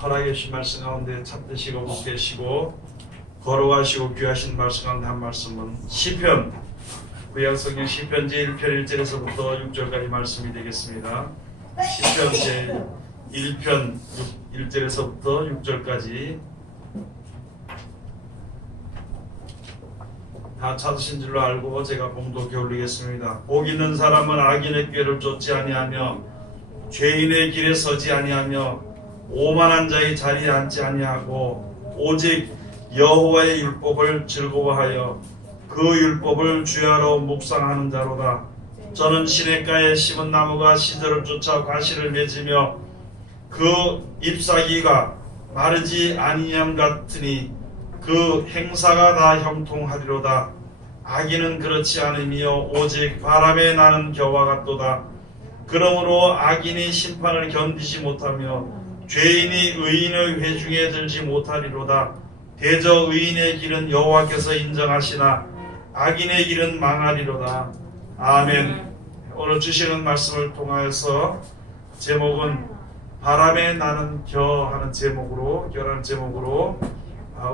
허락해 주신 말씀 가운데 참되시고 복되시고 걸어가시고 귀하신 말씀 가운데 한 말씀은 시편, 구약성경 시편 제1편 1절에서부터 6절까지 말씀이 되겠습니다. 시편 제1편 1절에서부터 6절까지 다 찾으신 줄로 알고 제가 봉독해 올리겠습니다. 복 있는 사람은 악인의 꾀를 쫓지 아니하며 죄인의 길에 서지 아니하며 오만한 자의 자리에 앉지 아니하고 오직 여호와의 율법을 즐거워하여 그 율법을 주야로 묵상하는 자로다. 저는 시냇가에 심은 나무가 시절을 쫓아 과실을 맺으며 그 잎사귀가 마르지 아니함 같으니 그 행사가 다 형통하리로다. 악인은 그렇지 않으며 오직 바람에 나는 겨와 같도다. 그러므로 악인이 심판을 견디지 못하며 죄인이 의인의 회중에 들지 못하리로다. 대저 의인의 길은 여호와께서 인정하시나 악인의 길은 망하리로다. 아멘. 오늘 주시는 말씀을 통하여서 제목은 바람에 나는 겨 하는 제목으로, 겨라는 제목으로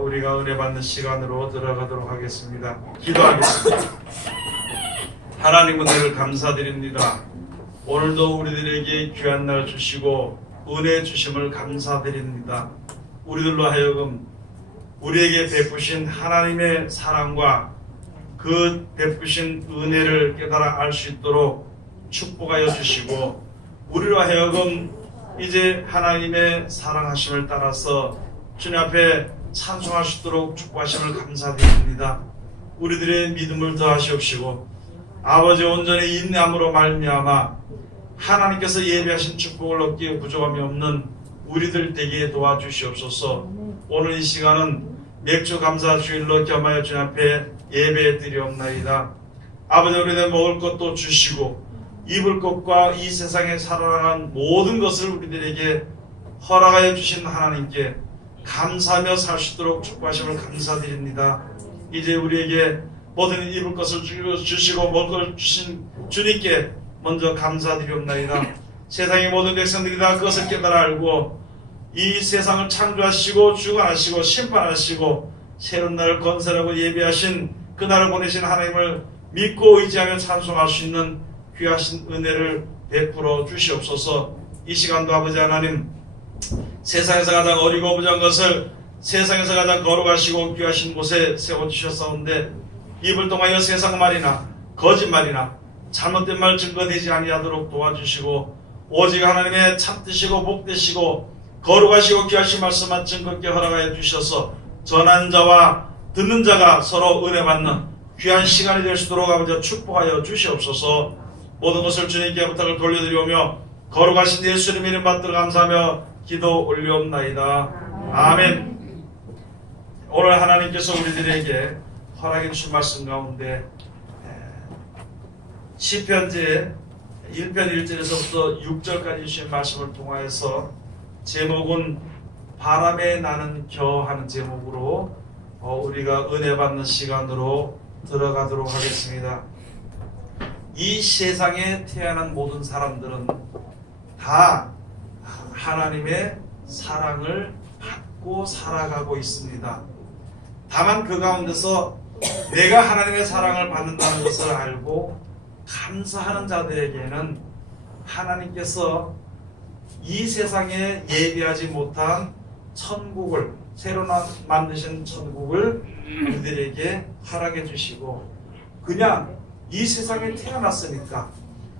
우리가 은혜 받는 시간으로 들어가도록 하겠습니다. 기도하겠습니다. 하나님 은혜를 감사드립니다. 오늘도 우리들에게 귀한 날 주시고 은혜 주심을 감사드립니다. 우리들로 하여금 우리에게 베푸신 하나님의 사랑과 그 베푸신 은혜를 깨달아 알 수 있도록 축복하여 주시고 우리로 하여금 이제 하나님의 사랑하심을 따라서 주님 앞에 찬송할 수 있도록 축복하심을 감사드립니다. 우리들의 믿음을 더하시옵시고 아버지 온전히 인내함으로 말미암아 하나님께서 예비하신 축복을 얻기에 부족함이 없는 우리들 되게 도와주시옵소서. 오늘 이 시간은 맥주 감사 주일로 겸하여 주님 앞에 예배해 드리옵나이다. 아버지 우리들 먹을 것도 주시고 입을 것과 이 세상에 살아가는 모든 것을 우리들에게 허락하여 주신 하나님께 감사하며 살 수 있도록 축복하심을 감사드립니다. 이제 우리에게 모든 입을 것을 주시고 먹을 것을 주신 주님께 먼저 감사드리옵나이다. 세상의 모든 백성들이 다 그것을 깨달아 알고 이 세상을 창조하시고 주관하시고 심판하시고 새로운 날을 건설하고 예비하신 그 날을 보내신 하나님을 믿고 의지하며 찬송할 수 있는 귀하신 은혜를 베풀어 주시옵소서. 이 시간도 아버지 하나님 세상에서 가장 어리고 부정한 것을 세상에서 가장 거룩하시고 귀하신 곳에 세워주셨사온데 입을 통하여 세상 말이나 거짓말이나 잘못된 말 증거되지 아니하도록 도와주시고 오직 하나님의 참되시고 복되시고 거룩하시고 귀하신 말씀만 증거께 허락하여 주셔서 전하는 자와 듣는 자가 서로 은혜 받는 귀한 시간이 될 수 있도록 아버지 축복하여 주시옵소서. 모든 것을 주님께 부탁을 돌려드리오며 거룩하신 예수님 이름 받들어 감사하며 기도 올리옵나이다. 아멘. 오늘 하나님께서 우리들에게 허락해 주신 말씀 가운데 시편 제 1편 1절에서부터 6절까지 주신 말씀을 통하여서 제목은 바람에 나는 겨 하는 제목으로 우리가 은혜 받는 시간으로 들어가도록 하겠습니다. 이 세상에 태어난 모든 사람들은 다 하나님의 사랑을 받고 살아가고 있습니다. 다만 그 가운데서 내가 하나님의 사랑을 받는다는 것을 알고 감사하는 자들에게는 하나님께서 이 세상에 예비하지 못한 천국을 새로 만드신 천국을 우리들에게 허락해 주시고 그냥 이 세상에 태어났으니까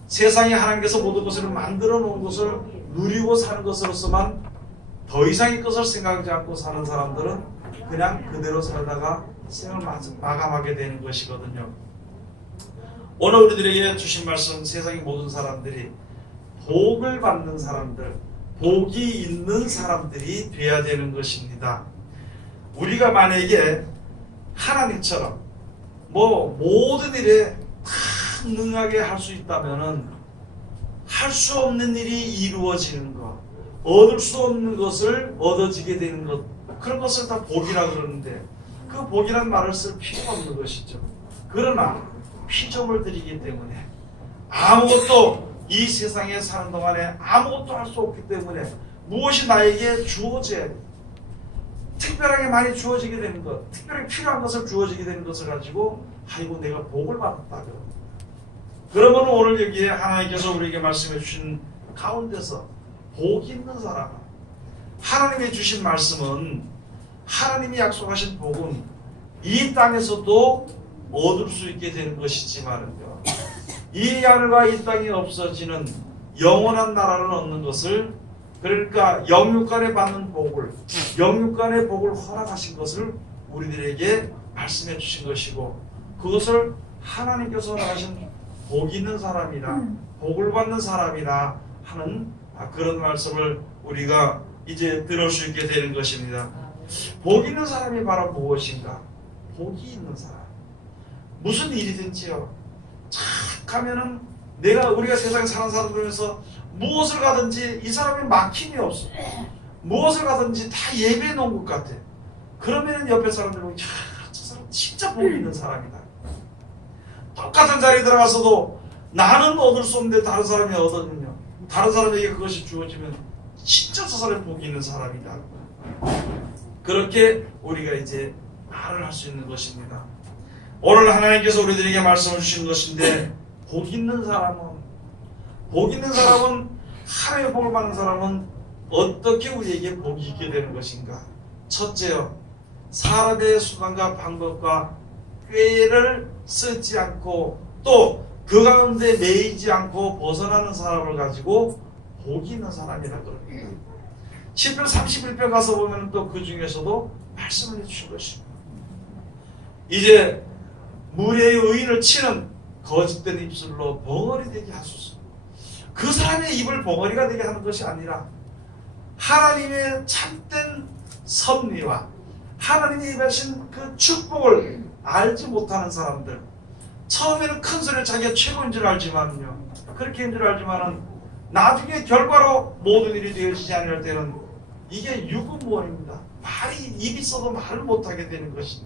세상에 하나님께서 모든 것을 만들어 놓은 것을 누리고 사는 것으로서만 더 이상의 것을 생각하지 않고 사는 사람들은 그냥 그대로 살다가 생을 마감하게 되는 것이거든요. 오늘 우리들에게 주신 말씀 세상의 모든 사람들이 복을 받는 사람들, 복이 있는 사람들이 되어야 되는 것입니다. 우리가 만약에 하나님처럼 모든 일에 다 능하게 할 수 있다면은 할 수 없는 일이 이루어지는 것, 얻을 수 없는 것을 얻어지게 되는 것, 그런 것을 다 복이라 그러는데 그 복이란 말을 쓸 필요가 없는 것이죠. 그러나 피조물 들이기 때문에 아무것도 이 세상에 사는 동안에 아무것도 할 수 없기 때문에 무엇이 나에게 주어져야 돼. 특별하게 많이 주어지게 되는 것, 특별히 필요한 것을 주어지게 되는 것을 가지고 아이고 내가 복을 받았다. 그러면 오늘 여기에 하나님께서 우리에게 말씀해 주신 가운데서 복이 있는 사람, 하나님이 주신 말씀은, 하나님이 약속하신 복은 이 땅에서도 얻을 수 있게 되는 것이지만요, 이 하늘과 이 땅이 없어지는 영원한 나라를 얻는 것을, 그러니까 영육간에 받는 복을, 영육간의 복을 허락하신 것을 우리들에게 말씀해 주신 것이고, 그것을 하나님께서 허락하신 복이 있는 사람이라, 복을 받는 사람이라 하는 그런 말씀을 우리가 이제 들을 수 있게 되는 것입니다. 복 있는 사람이 바로 무엇인가? 복이 있는 사람. 무슨 일이든지요, 착하면은 우리가 세상에 사는 사람들에서 무엇을 가든지 이 사람이 막힘이 없어. 무엇을 가든지 다 예배해 놓은 것 같아. 그러면 옆에 사람들 보면, 저 사람 진짜 복 있는 사람이다. 똑같은 자리에 들어가서도 나는 얻을 수 없는데 다른 사람이 얻었느냐, 다른 사람에게 그것이 주어지면 진짜 저 사람이 복이 있는 사람이다. 그렇게 우리가 이제 말을 할 수 있는 것입니다. 오늘 하나님께서 우리들에게 말씀을 주신 것인데, 복 있는 사람은 하나님의 복을 받는 사람은 어떻게 우리에게 복이 있게 되는 것인가? 첫째요, 사람의 수단과 방법과 꾀를 쓰지 않고 또 그 가운데 매이지 않고 벗어나는 사람을 가지고 복이 있는 사람이라고 그럽니다. 시편 31편 가서 보면 또 그 중에서도 말씀을 해주신 것입니다. 이제 무리의 의인을 치는 거짓된 입술로 벙어리 되게 하소서. 그 사람의 입을 벙어리가 되게 하는 것이 아니라 하나님의 참된 섭리와 하나님이 입하신 그 축복을 알지 못하는 사람들, 처음에는 큰 소리를 자기가 최고인 줄 알지만요, 그렇게 인 줄 알지만은 나중에 결과로 모든 일이 되어지지 않을 때는 이게 유구무원입니다. 입이 있어도 말을 못하게 되는 것이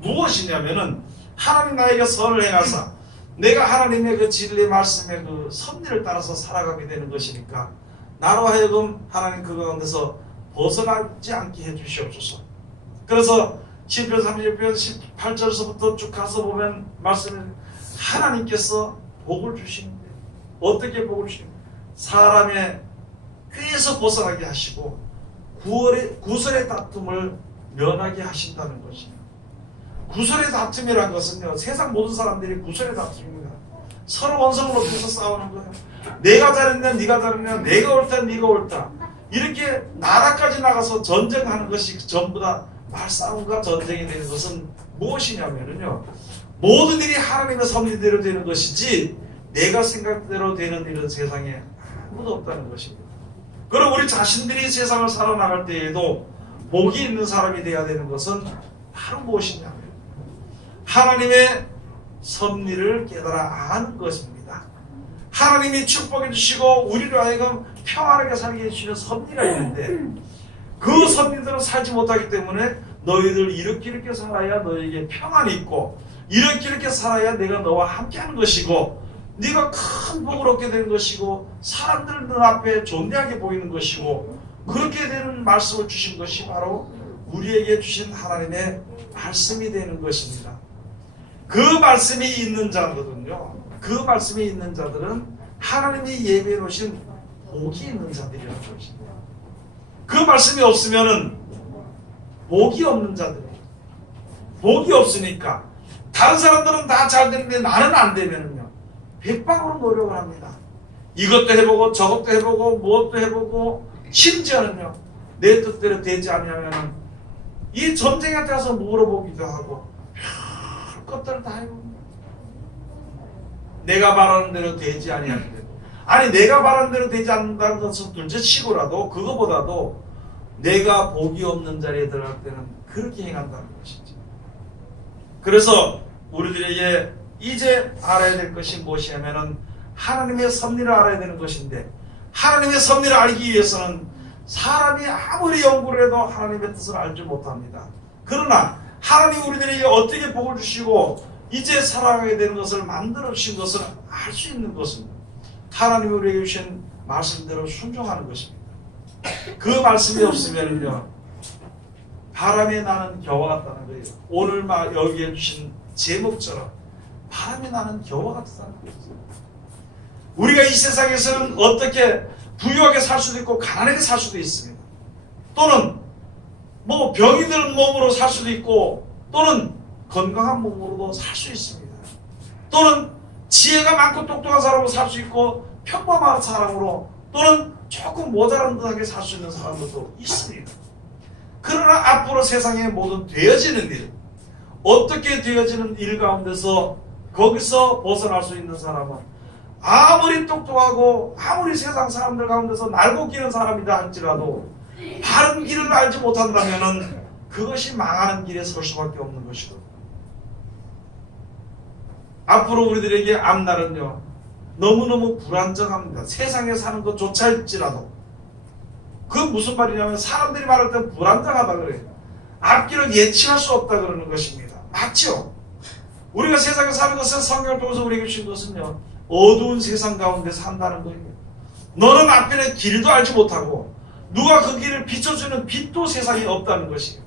무엇이냐면은, 하나님 나에게 선을 행하사 내가 하나님의 그 진리의 말씀의 그 섭리를 따라서 살아가게 되는 것이니까 나로 하여금 하나님 그 가운데서 벗어나지 않게 해주시옵소서. 그래서 시편 31편 18절에서부터 쭉 가서 보면 말씀을, 하나님께서 복을 주시는데 어떻게 복을 주시는가? 사람의 꾀에서 벗어나게 하시고 구설의 다툼을 면하게 하신다는 것입니다. 구설의 다툼이라는 것은요, 세상 모든 사람들이 구설의 다툼입니다. 서로 원성을 높여서 싸우는 거예요. 내가 잘했냐 네가 잘했냐, 내가 옳다 네가 옳다, 이렇게 나라까지 나가서 전쟁하는 것이 전부 다 말싸움과 전쟁이 되는 것은 무엇이냐면요, 모든 일이 하나님의 섭리대로 되는 것이지 내가 생각대로 되는 일은 세상에 아무도 없다는 것입니다. 그럼 우리 자신들이 세상을 살아나갈 때에도 복이 있는 사람이 되어야 되는 것은 바로 무엇이냐면 하나님의 섭리를 깨달아 아는 것입니다. 하나님이 축복해 주시고 우리를 하여금 평안하게 살게 해주시는 섭리가 있는데, 그 섭리대로 살지 못하기 때문에 너희들 이렇게 살아야 너에게 평안이 있고, 이렇게 살아야 내가 너와 함께하는 것이고, 네가 큰 복을 얻게 되는 것이고, 사람들 눈앞에 존대하게 보이는 것이고, 그렇게 되는 말씀을 주신 것이 바로 우리에게 주신 하나님의 말씀이 되는 것입니다. 그 말씀이 있는 자들은요, 그 말씀이 있는 자들은 하나님이 예배해 놓으신 복이 있는 자들이라는 것입니다. 그 말씀이 없으면은 복이 없는 자들이에요. 복이 없으니까 다른 사람들은 다 잘 되는데 나는 안 되면은요, 백방으로 노력을 합니다. 이것도 해보고 저것도 해보고 무엇도 해보고, 심지어는요 내 뜻대로 되지 않으면은 이 전쟁에 가서 물어보기도 하고 별 것들을 다 해봅니다. 내가 바라는 대로 되지 아니하는데, 아니 내가 바라는 대로 되지 않는다는 것은 둘째치고라도 그거보다도 내가 복이 없는 자리에 들어갈 때는 그렇게 행한다는 것이죠. 그래서 우리들에게 이제 알아야 될 것이 무엇이냐면은 하나님의 섭리를 알아야 되는 것인데, 하나님의 섭리를 알기 위해서는 사람이 아무리 연구를 해도 하나님의 뜻을 알지 못합니다. 그러나 하나님 우리들에게 어떻게 복을 주시고 이제 살아가게 되는 것을 만들어 주신 것을 알 수 있는 것은 하나님이 우리에게 주신 말씀대로 순종하는 것입니다. 그 말씀이 없으면요 바람에 나는 겨와 같다는 거예요. 오늘 여기에 주신 제목처럼 바람에 나는 겨와 같다는 거예요. 우리가 이 세상에서는 어떻게 부유하게 살 수도 있고 가난하게 살 수도 있습니다. 또는 뭐 병이 든 몸으로 살 수도 있고 또는 건강한 몸으로도 살 수 있습니다. 또는 지혜가 많고 똑똑한 사람으로 살 수 있고 평범한 사람으로 또는 조금 모자란 듯하게 살 수 있는 사람들도 있습니다. 그러나 앞으로 세상의 모든 되어지는 일, 어떻게 되어지는 일 가운데서 거기서 벗어날 수 있는 사람은 아무리 똑똑하고 아무리 세상 사람들 가운데서 날고 기는 사람이다 할지라도 바른 길을 알지 못한다면 그것이 망하는 길에 설 수밖에 없는 것이거든요. 앞으로 우리들에게 앞날은요 너무너무 불안정합니다. 세상에 사는 것조차 할지라도 그 무슨 말이냐면 사람들이 말할 때 불안정하다 그래요. 앞길을 예측할 수 없다 그러는 것입니다. 맞죠? 우리가 세상에 사는 것은 성경을 통해서 우리에게 주신 것은요 어두운 세상 가운데 산다는 거예요. 너는 앞길의 길도 알지 못하고 누가 그 길을 비춰주는 빛도 세상에 없다는 것이에요.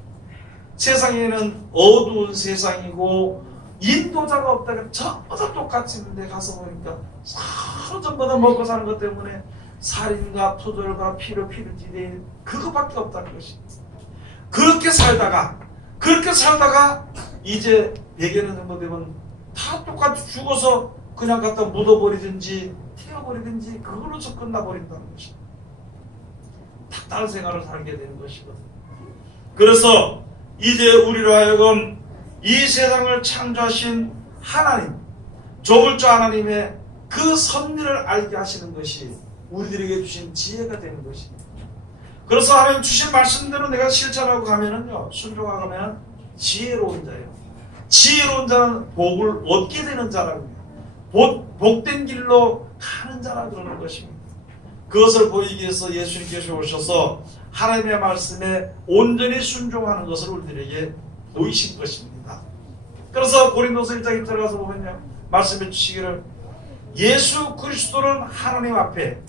세상에는 어두운 세상이고 인도자가 없다가 전부 다 똑같이 있는데 가서 보니까 서로 전부 다 먹고 사는 것 때문에 살인과 투절과 피로 찌대 그거밖에 없다는 것입니다. 그렇게 살다가 이제 100여 년 정도 되면 다 똑같이 죽어서 그냥 갖다 묻어버리든지 태워버리든지 그걸로서 끝나버린다는 것입니다. 다른 생활을 살게 되는 것이거든요. 그래서 이제 우리로 하여금 이 세상을 창조하신 하나님, 조물주 하나님의 그 섭리를 알게 하시는 것이 우리들에게 주신 지혜가 되는 것입니다. 그래서 하나님 주신 말씀대로 내가 실천하고 가면은요, 순종하고 가면 지혜로운 자예요. 지혜로운 자는 복을 얻게 되는 자라고요. 복된 길로 가는 자라 그러는 것입니다. 그것을 보이기 위해서 예수님께서 오셔서 하나님의 말씀에 온전히 순종하는 것을 우리들에게 보이신 것입니다. 그래서 고린도서 1장 1절 가서 보면요, 말씀해 주시기를 예수 그리스도는 하나님 앞에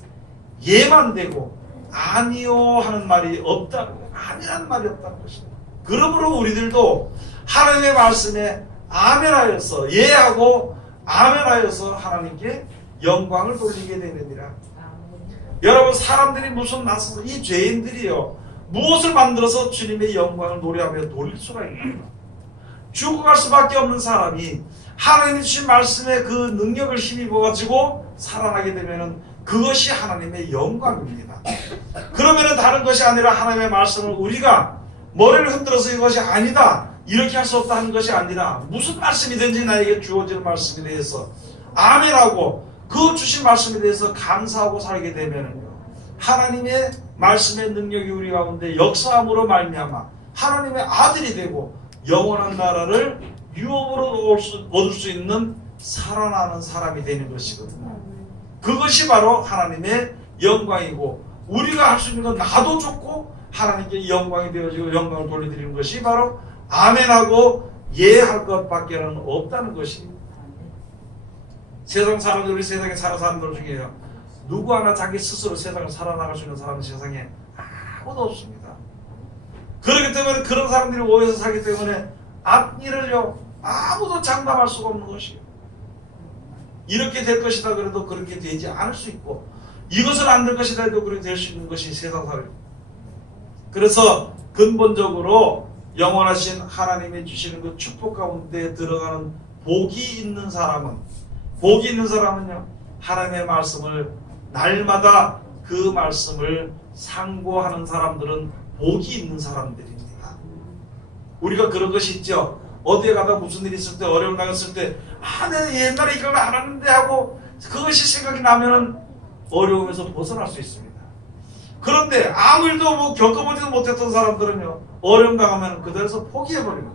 예만 되고 아니요 하는 말이 없다고, 아니라는 말이 없다는 것입니다. 그러므로 우리들도 하나님의 말씀에 아멘하여서 예하고 아멘하여서 하나님께 영광을 돌리게 되느니라. 여러분, 사람들이 무슨 낯선 이 죄인들이요 무엇을 만들어서 주님의 영광을 노래하며 돌릴 수가 있는가? 죽어갈 수밖에 없는 사람이 하나님이 주신 말씀에 그 능력을 힘입어 가지고 살아나게 되면은 그것이 하나님의 영광입니다. 그러면은 다른 것이 아니라 하나님의 말씀을 우리가 머리를 흔들어서 이것이 아니다, 이렇게 할 수 없다 하는 것이 아니라 무슨 말씀이든지 나에게 주어지는 말씀에 대해서 아멘하고 그 주신 말씀에 대해서 감사하고 살게 되면은요, 하나님의 말씀의 능력이 우리 가운데 역사함으로 말미암아 하나님의 아들이 되고 영원한 나라를 유업으로 얻을 수 있는 살아나는 사람이 되는 것이거든요. 그것이 바로 하나님의 영광이고, 우리가 할 수 있는 건 나도 좋고 하나님께 영광이 되어지고 영광을 돌려드리는 것이 바로 아멘하고 예할 것밖에는 없다는 것입니다. 세상 사람들, 우리 세상에 사는 사람들 중에요, 누구 하나 자기 스스로 세상을 살아나갈 수 있는 사람은 세상에 아무도 없습니다. 그렇기 때문에 그런 사람들이 오해서 살기 때문에 앞일을요 아무도 장담할 수가 없는 것이에요. 이렇게 될 것이다 그래도 그렇게 되지 않을 수 있고, 이것은 안 될 것이다 해도 그렇게 될 수 있는 것이 세상 사회입니다. 그래서 근본적으로 영원하신 하나님이 주시는 그 축복 가운데 들어가는 복이 있는 사람은요, 하나님의 말씀을 날마다 그 말씀을 상고하는 사람들은 복이 있는 사람들입니다. 우리가 그런 것이 있죠. 어디에 가다 무슨 일이 있을 때, 어려움 당했을 때, 내가 옛날에 이걸 알았는데 하고 그것이 생각이 나면은 어려움에서 벗어날 수 있습니다. 그런데 아무 일도 겪어보지도 못했던 사람들은요, 어려움 당하면 그대로서 포기해버립니다.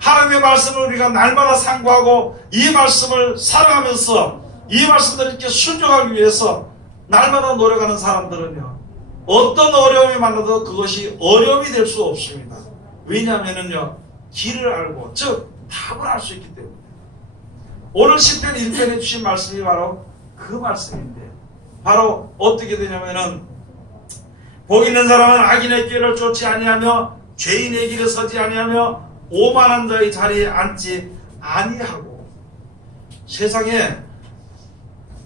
하나님의 말씀을 우리가 날마다 상고하고 이 말씀을 사랑하면서 이 말씀들을 이렇게 순종하기 위해서 날마다 노력하는 사람들은요, 어떤 어려움이 만나도 그것이 어려움이 될 수 없습니다. 왜냐하면요, 길을 알고, 즉 답을 알 수 있기 때문에. 오늘 시편 1편에 주신 말씀이 바로 그 말씀인데, 바로 어떻게 되냐면은 복 있는 사람은 악인의 길을 쫓지 아니하며 죄인의 길에 서지 아니하며 오만한 자의 자리에 앉지 아니하고. 세상에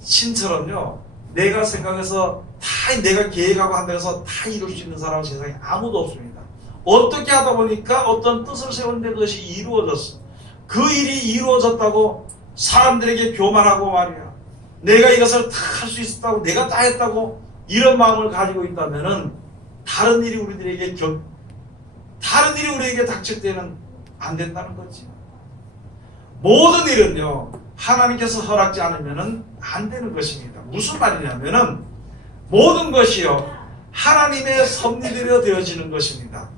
신처럼요, 내가 생각해서 다 내가 계획하고 한다고 해서 다 이룰 수 있는 사람은 세상에 아무도 없습니다. 어떻게 하다 보니까 어떤 뜻을 세우는데 그것이 이루어졌어. 그 일이 이루어졌다고 사람들에게 교만하고 말이야, 내가 이것을 다 할 수 있었다고, 내가 다 했다고 이런 마음을 가지고 있다면은 다른 일이 우리에게 닥칠 때는 안 된다는 거지. 모든 일은요, 하나님께서 허락지 않으면은 안 되는 것입니다. 무슨 말이냐면은 모든 것이요, 하나님의 섭리대로 되어지는 것입니다.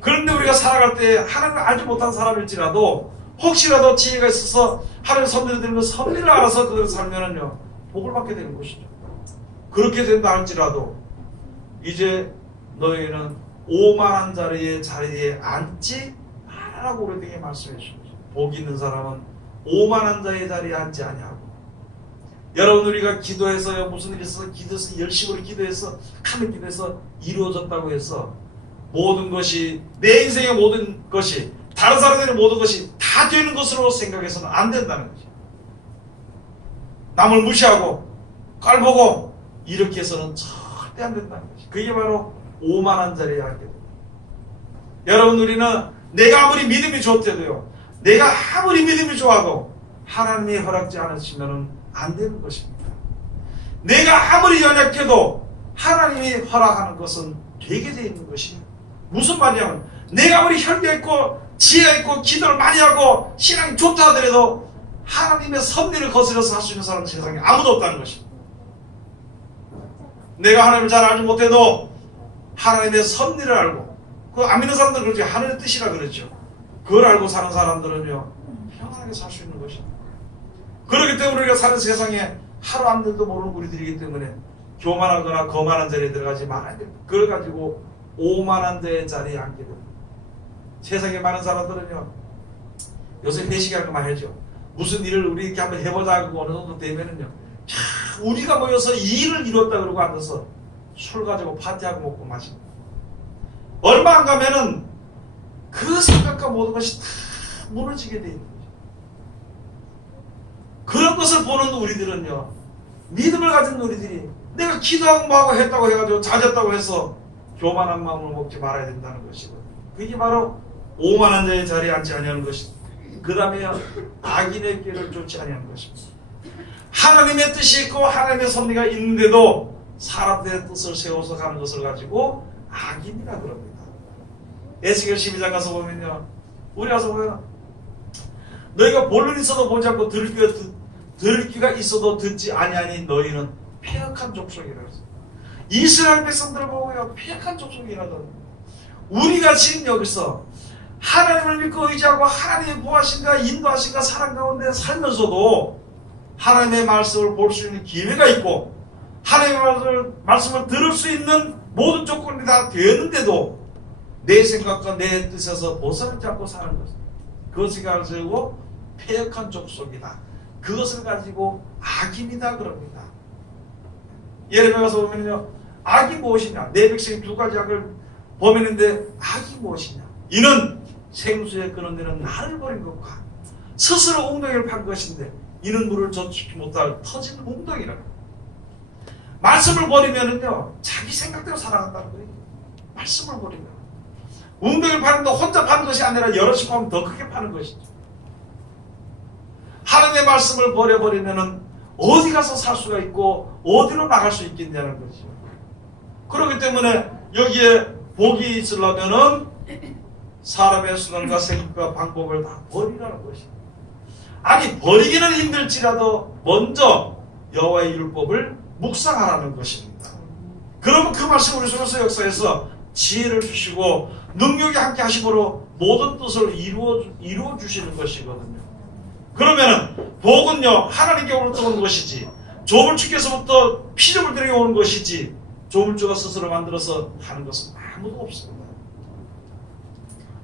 그런데 우리가 살아갈 때 하나님을 알지 못한 사람일지라도 혹시라도 지혜가 있어서 하나님의 섭리대로 되는 것, 섭리를 알아서 그걸 살면은요, 복을 받게 되는 것이죠. 그렇게 된다 할지라도 이제 너희는 오만한 자리에 앉지 말라고 우리에게 말씀해 주십니다. 복 있는 사람은 오만한 자의 자리에 앉지 아니하고. 여러분, 우리가 기도해서요, 무슨 일이 있어서 기도해서 열심히 기도해서 하는 기도해서 이루어졌다고 해서 모든 것이, 내 인생의 모든 것이, 다른 사람들의 모든 것이 다 되는 것으로 생각해서는 안 된다는 거죠. 남을 무시하고 깔보고 이렇게 해서는 절대 안 된다는 것이. 그게 바로 오만한 자리에 앉게 됩니다. 여러분, 우리는 내가 아무리 믿음이 좋대도요, 내가 아무리 믿음이 좋아도 하나님이 허락지 않으시면 안 되는 것입니다. 내가 아무리 연약해도 하나님이 허락하는 것은 되게 되어 있는 것이에요. 무슨 말이냐면, 내가 아무리 혈기가 있고 지혜가 있고 기도를 많이 하고 신앙이 좋다 하더라도 하나님의 섭리를 거스려서 할 수 있는 사람은 세상에 아무도 없다는 것입니다. 내가 하나님을 잘 알지 못해도 하나님의 섭리를 알고, 그 안 믿는 사람들은 그렇죠. 하늘의 뜻이라 그러죠. 그걸 알고 사는 사람들은요, 평안하게 살 수 있는 것입니다. 그렇기 때문에 우리가 사는 세상에 하루 앞일도 모르는 우리들이기 때문에 교만하거나 거만한 자리에 들어가지 말아야 됩니다. 그걸 가지고 오만한 자의 자리에 앉게 됩니다. 세상에 많은 사람들은요, 요새 회식하는 거 많이 하죠. 무슨 일을 우리 이렇게 한번 해보자 하고 어느 정도 되면은요, 우리가 모여서 이 일을 이뤘다 그러고 앉아서 술 가지고 파티하고 먹고 마십니다. 얼마 안 가면은 그 생각과 모든 것이 다 무너지게 돼 있는 거죠. 그런 것을 보는 우리들은요, 믿음을 가진 우리들이 내가 기도하고 뭐하고 했다고 해가지고 잦았다고 해서 교만한 마음을 먹지 말아야 된다는 것이거든요. 그게 바로 오만한 자의 자리에 앉지 아니하는 것입니다. 그 다음에 악인의 길을 쫓지 아니하는 것입니다. 하나님의 뜻이 있고 하나님의 섭리가 있는데도 사람들의 뜻을 세워서 가는 것을 가지고 악인이라 그럽니다. 에스겔 12장 가서 보면요, 우리 가서 보면 너희가 볼눈 있어도 보지 않고 들을 귀가 있어도 듣지 아니하니 너희는 폐역한 족속이라고 했어요. 이스라엘 백성들을 보고요, 폐역한 족속이라던. 우리가 지금 여기서 하나님을 믿고 의지하고 하나님의 보호하신가 인도하신가 사랑 가운데 살면서도 하나님의 말씀을 볼 수 있는 기회가 있고 하나님의 말씀을 들을 수 있는 모든 조건이 다 되었는데도 내 생각과 내 뜻에서 벗어나지 않고 사는 것, 그것을 가지고 폐역한 족속이다. 그것을 가지고 악인이다 그럽니다. 예레미야 가서 보면요, 악이 무엇이냐? 내 백성이 두 가지 악을 범했는데 악이 무엇이냐? 이는 생수에 끊은 데는 나를 버린 것과 스스로 웅덩이를 판 것인데 이는 물을 젖히지 못할 터진 웅덩이라고. 말씀을 버리면은요, 자기 생각대로 살아간다는 거예요. 말씀을 버리면 웅덩이를 파는데 혼자 파는 것이 아니라 여럿이 파면 더 크게 파는 것이죠. 하나님의 말씀을 버려버리면은 어디 가서 살 수가 있고 어디로 나갈 수 있겠냐는 거죠. 그렇기 때문에 여기에 복이 있으려면은 사람의 수단과 생각과 방법을 다 버리라는 것입니다. 아니, 버리기는 힘들지라도 먼저 여호와의 율법을 묵상하라는 것입니다. 그러면 그 말씀 우리 속에서 역사에서 지혜를 주시고 능력이 함께 하심으로 모든 뜻을 이루어 주시는 것이거든요. 그러면은 복은요, 하나님께로부터 오는 것이지 조물주께서부터 피조물들에게 오는 것이지 조물주가 스스로 만들어서 하는 것은 아무도 없습니다.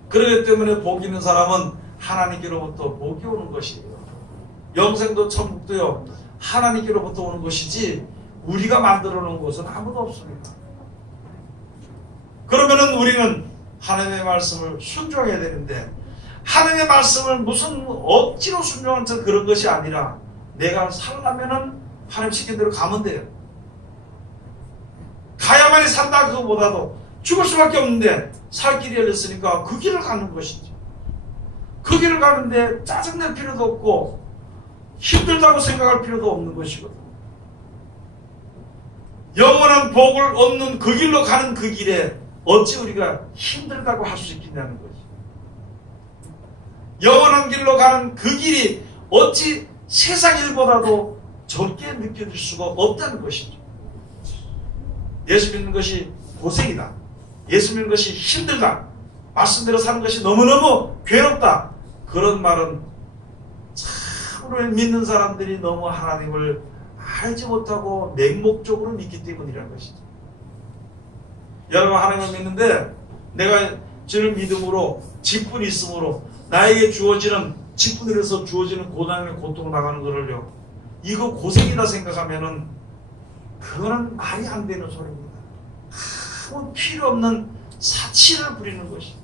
그렇기 때문에 복 있는 사람은 하나님께로부터 복이 오는 것이에요. 영생도 천국도요, 하나님께로부터 오는 것이지 우리가 만들어 놓은 것은 아무도 없습니다. 그러면 우리는 하나님의 말씀을 순종해야 되는데, 하나님의 말씀을 무슨 억지로 순종한 척 그런 것이 아니라 내가 살려면은 하나님 시킨 대로 가면 돼요. 가야만이 산다 그거보다도 죽을 수밖에 없는데 살 길이 열렸으니까 그 길을 가는 것이죠. 그 길을 가는데 짜증낼 필요도 없고 힘들다고 생각할 필요도 없는 것이거든요. 영원한 복을 얻는 그 길로 가는 그 길에 어찌 우리가 힘들다고 할 수 있겠냐는 거지. 영원한 길로 가는 그 길이 어찌 세상 일보다도 적게 느껴질 수가 없다는 것이죠. 예수 믿는 것이 고생이다. 예수 믿는 것이 힘들다. 말씀대로 사는 것이 너무너무 괴롭다. 그런 말은 참으로 믿는 사람들이 너무 하나님을 알지 못하고 맹목적으로 믿기 때문이라는 것이죠. 여러분, 하나님을 믿는데 내가 주는 믿음으로 직분이 있으므로 나에게 주어지는 직분으로서 주어지는 고난의 고통 나가는 거를요, 이거 고생이다 생각하면은 그거는 말이 안 되는 소리입니다. 아무 필요 없는 사치를 부리는 것이.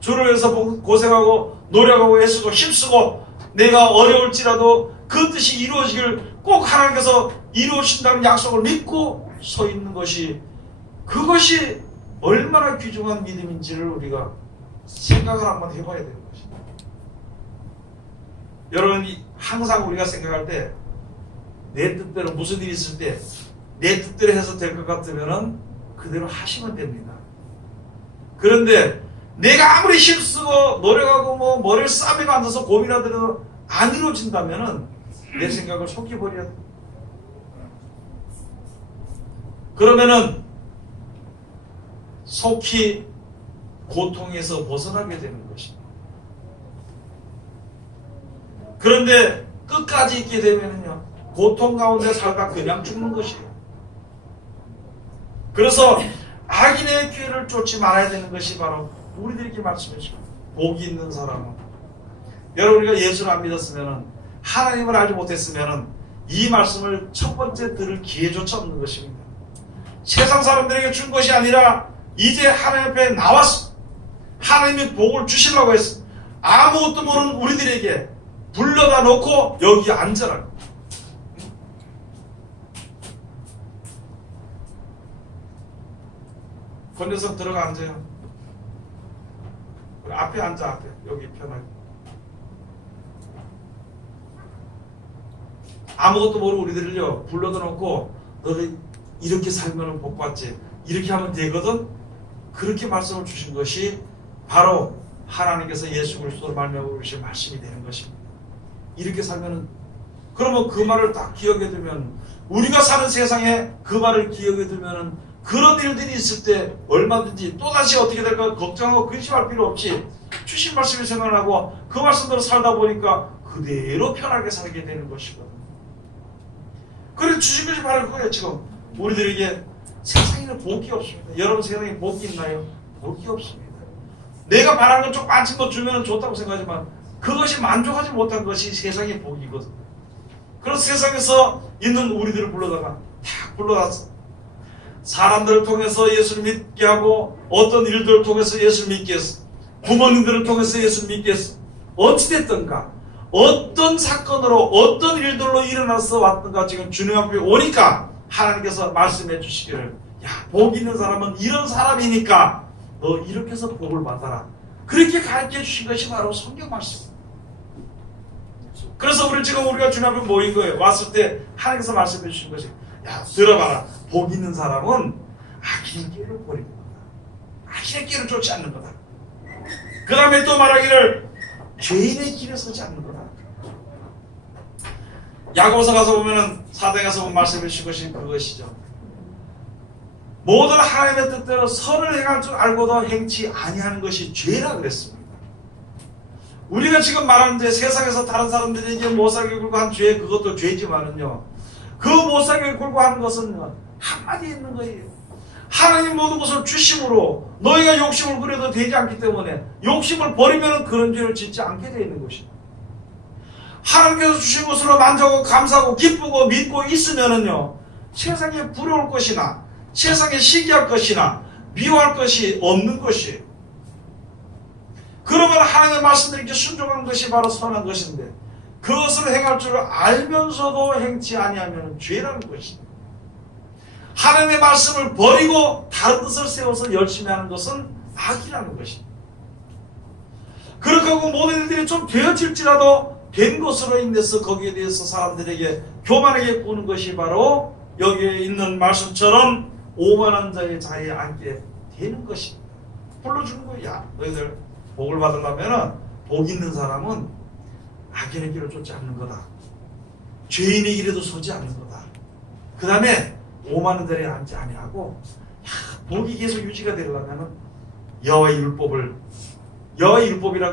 주를 위해서 고생하고 노력하고 애쓰고 힘쓰고 내가 어려울지라도 그 뜻이 이루어지길 꼭 하나님께서 이루어진다는 약속을 믿고 서 있는 것이, 그것이 얼마나 귀중한 믿음인지를 우리가 생각을 한번 해봐야 되는 것입니다. 여러분, 항상 우리가 생각할 때 내 뜻대로 무슨 일이 있을 때 내 뜻대로 해서 될 것 같으면 그대로 하시면 됩니다. 그런데 내가 아무리 힘쓰고 노력하고 뭐 머리를 싸매고 앉아서 고민하더라도 안 이루어진다면 내 생각을 속여버려야 돼. 그러면은 속히 고통에서 벗어나게 되는 것입니다. 그런데 끝까지 있게 되면요, 고통 가운데 살다 그냥 죽는 것이에요. 그래서 악인의 기회를 쫓지 말아야 되는 것이 바로 우리들에게 말씀이죠. 복이 있는 사람은, 여러분, 우리가 예수를 안 믿었으면, 하나님을 알지 못했으면 이 말씀을 첫 번째 들을 기회조차 없는 것입니다. 세상 사람들에게 준 것이 아니라 이제 하나님 앞에 나왔어. 하나님이 복을 주시려고 했어. 아무것도 모르는 우리들에게 불러다 놓고 여기 앉아라. 권여석 들어가 앉아요. 앞에 앉아. 앞에 여기 편하게. 아무것도 모르는 우리들을요 불러다 놓고 너를 이렇게 살면 복 받지, 이렇게 하면 되거든, 그렇게 말씀을 주신 것이 바로 하나님께서 예수 그리스도로 말미암아 주신 말씀이 되는 것입니다. 이렇게 살면은, 그러면 그 말을 딱 기억해 두면, 우리가 사는 세상에 그 말을 기억해 두면은 그런 일들이 있을 때 얼마든지 또다시 어떻게 될까 걱정하고 근심할 필요 없이 주신 말씀을 생각하고 그 말씀대로 살다 보니까 그대로 편하게 살게 되는 것이거든요. 그래서 주신 것이 바로 그거예요. 지금 우리들에게 세상에는 복이 없습니다. 여러분, 세상에 복이 있나요? 복이 없습니다. 내가 바라는 것 좀 많은 것 주면 좋다고 생각하지만 그것이 만족하지 못한 것이 세상의 복이거든요. 그래서 세상에서 있는 우리들을 불러다가 탁 불러다서 사람들을 통해서 예수를 믿게 하고, 어떤 일들을 통해서 예수를 믿게 했어. 부모님들을 통해서 예수를 믿게 했어. 어찌됐든가 어떤 사건으로 어떤 일들로 일어나서 왔던가 지금 주님 앞에 오니까 하나님께서 말씀해 주시기를, 야, 복 있는 사람은 이런 사람이니까 너 이렇게 해서 복을 받아라. 그렇게 가르쳐 주신 것이 바로 성경 말씀입니다. 그래서 지금 우리가 주님 앞에 모인 거예요. 왔을 때 하나님께서 말씀해 주신 것이, 야, 들어봐라. 복 있는 사람은 악인의 길을 버리는 거다. 악인의 길을 쫓지 않는 거다. 그 다음에 또 말하기를 죄인의 길에 서지 않는 거다. 야고보서 가서 보면은, 사도행전에서 보면 말씀해 주신 것이 그것이죠. 모든 하나님의 뜻대로 선을 행할 줄 알고도 행치 아니하는 것이 죄라 그랬습니다. 우리가 지금 말하는데 세상에서 다른 사람들에게 못살게 굴고 한 죄, 그것도 죄지만은요, 그 못살게 굴고 하는 것은 한마디에 있는 거예요. 하나님 모든 것을 주심으로 너희가 욕심을 부려도 되지 않기 때문에 욕심을 버리면 그런 죄를 짓지 않게 되어 있는 것이다. 하나님께서 주신 것으로 만족하고 감사하고 기쁘고 믿고 있으면은요, 세상에 부러울 것이나 세상에 시기할 것이나 미워할 것이 없는 것이에요. 그러면 하나님의 말씀드리기 순종한 것이 바로 선한 것인데 그것을 행할 줄 알면서도 행치 아니하면 죄라는 것입니다. 하나님의 말씀을 버리고 다른 뜻을 세워서 열심히 하는 것은 악이라는 것입니다. 그렇게 하고 모든 일들이 좀 되어질지라도 된 것으로 인해서 거기에 대해서 사람들에게 교만하게 구는 것이 바로 여기에 있는 말씀처럼 오만한 자의 자리에 앉게 되는 것입니다. 불러주는 거야. 야, 너희들 복을 받으려면 복 있는 사람은 악인의 길을 쫓지 않는 거다. 죄인의 길에도 서지 않는 거다. 그 다음에 오만한 자리에 앉지 아니하고 복이 계속 유지가 되려면 여호와의 율법이라는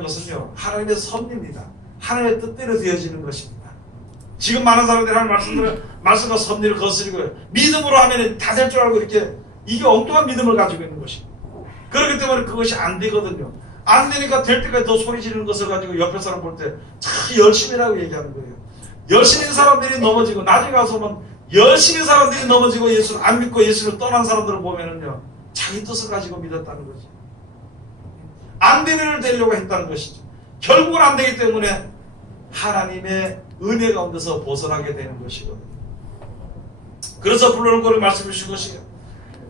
것은요 하나님의 섭리입니다. 하나님의 뜻대로 되어지는 것입니다. 지금 많은 사람들이 하는 말씀과 섭리를 거스리고 믿음으로 하면 다 될 줄 알고 이렇게 이게 엉뚱한 믿음을 가지고 있는 것입니다. 그렇기 때문에 그것이 안 되거든요. 안 되니까 될 때까지 더 소리 지르는 것을 가지고 옆에 사람 볼 때 참 열심히라고 얘기하는 거예요. 열심히 있는 사람들이 넘어지고 나중에 가서는 열심히 사람들이 넘어지고 예수를 안 믿고 예수를 떠난 사람들을 보면은요 자기 뜻을 가지고 믿었다는 거죠. 안 되는 일을 되려고 했다는 것이죠. 결국은 안 되기 때문에 하나님의 은혜 가운데서 벗어나게 되는 것이거든요. 그래서 불러놓고 말씀해 주신 것이요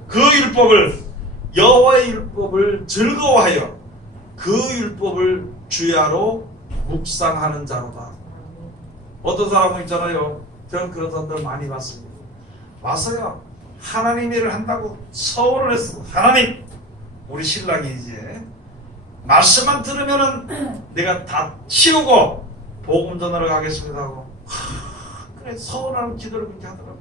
그 율법을 여호와의 율법을 즐거워하여 그 율법을 주야로 묵상하는 자로다. 어떤 사람은 있잖아요. 저는 그런 사람들 많이 봤습니다. 와서요 하나님 일을 한다고 서울을 했어. 하나님 우리 신랑이 이제 말씀만 들으면은 내가 다 치우고 복음 전하러 가겠습니다 하고 그래 서운하는 기도를 그렇게 하더라고.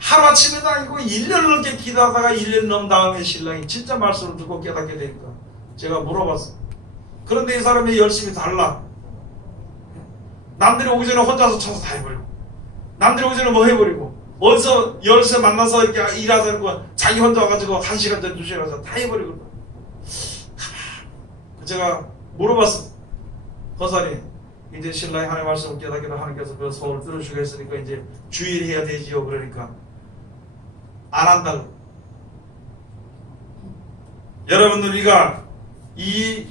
하루아침에도 아니고 1년을 넘게 기도하다가 1년 넘은 다음에 신랑이 진짜 말씀을 듣고 깨닫게 되니까 제가 물어봤어. 그런데 이 사람이 열심히 달라. 남들이 오기 전에 혼자서 청소 다 해버리고 남들이 오기 전에 뭐 해버리고 어디서 열세 만나서 이렇게 일하자는 거 자기 혼자 와가지고 1시간 전 2시간 전 다 해버리고 제가 물어봤어. 거사님 이제 신랑이 하나님의 말씀을 깨닫기로 하나님께서 그 소원을 들어주시고 했으니까 이제 주일 해야 되지요. 그러니까 안 한다고. 여러분들 우리가 이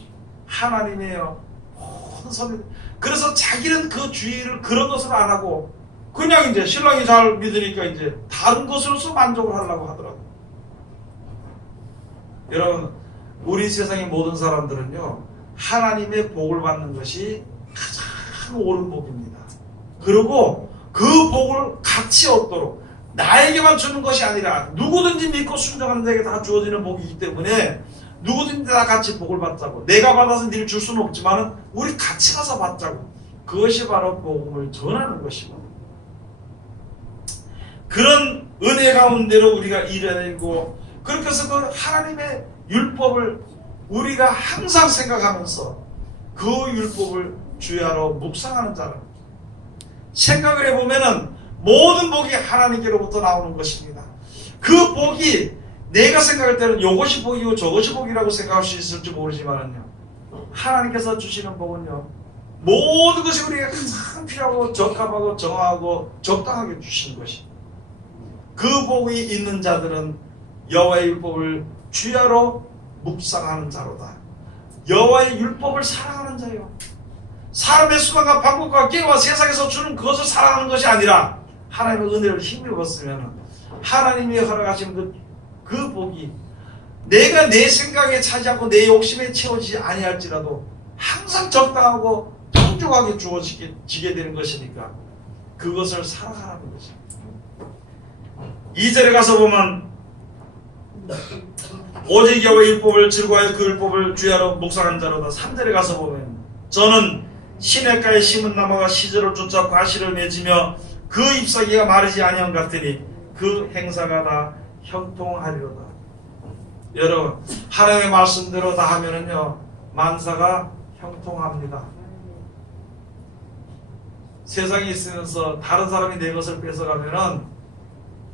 하나님의요 모든 선을 그래서 자기는 그 주의를 그런 것을 안 하고 그냥 이제 신랑이 잘 믿으니까 이제 다른 것으로서 만족을 하려고 하더라고요. 여러분 우리 세상의 모든 사람들은요 하나님의 복을 받는 것이 가장 옳은 복입니다. 그리고 그 복을 같이 얻도록 나에게만 주는 것이 아니라 누구든지 믿고 순종하는 자에게 다 주어지는 복이기 때문에 누구든지 다 같이 복을 받자고 내가 받아서 니를 줄 수는 없지만 우리 같이 가서 받자고 그것이 바로 복음을 전하는 것이고 그런 은혜 가운데로 우리가 일해야 되고 그렇게 해서 그 하나님의 율법을 우리가 항상 생각하면서 그 율법을 주야로 묵상하는 자라. 생각을 해보면은 모든 복이 하나님께로부터 나오는 것입니다. 그 복이 내가 생각할 때는 이것이 복이고 저것이 복이라고 생각할 수 있을지 모르지만은요 하나님께서 주시는 복은요 모든 것이 우리가 가장 필요하고 적합하고 정하고 적당하게 주시는 것입니다. 그 복이 있는 자들은 여호와의 율법을 주야로 묵상하는 자로다. 여호와의 율법을 사랑하는 자요. 사람의 수단과 방법과 기회와 세상에서 주는 그것을 사랑하는 것이 아니라 하나님의 은혜를 힘입었으면 하나님이 허락하신 그 복이 내가 내 생각에 차지하고 내 욕심에 채워지지 아니할지라도 항상 적당하고 풍족하게 주어지게 되는 것이니까 그것을 사랑하는 것입니다. 2절에 가서 보면 오직 여호와의 율법을 즐거워하여 그 율법을 주야로 묵상하는 자로다. 3절에 가서 보면 저는 시냇가에 심은 나무가 시절을 쫓아 과실을 맺으며 그 잎사귀가 마르지 아니한 같으니 그 행사가 다 형통하리로다. 여러분 하나님의 말씀대로 다 하면은요 만사가 형통합니다. 세상에 있으면서 다른 사람이 내 것을 뺏어가면은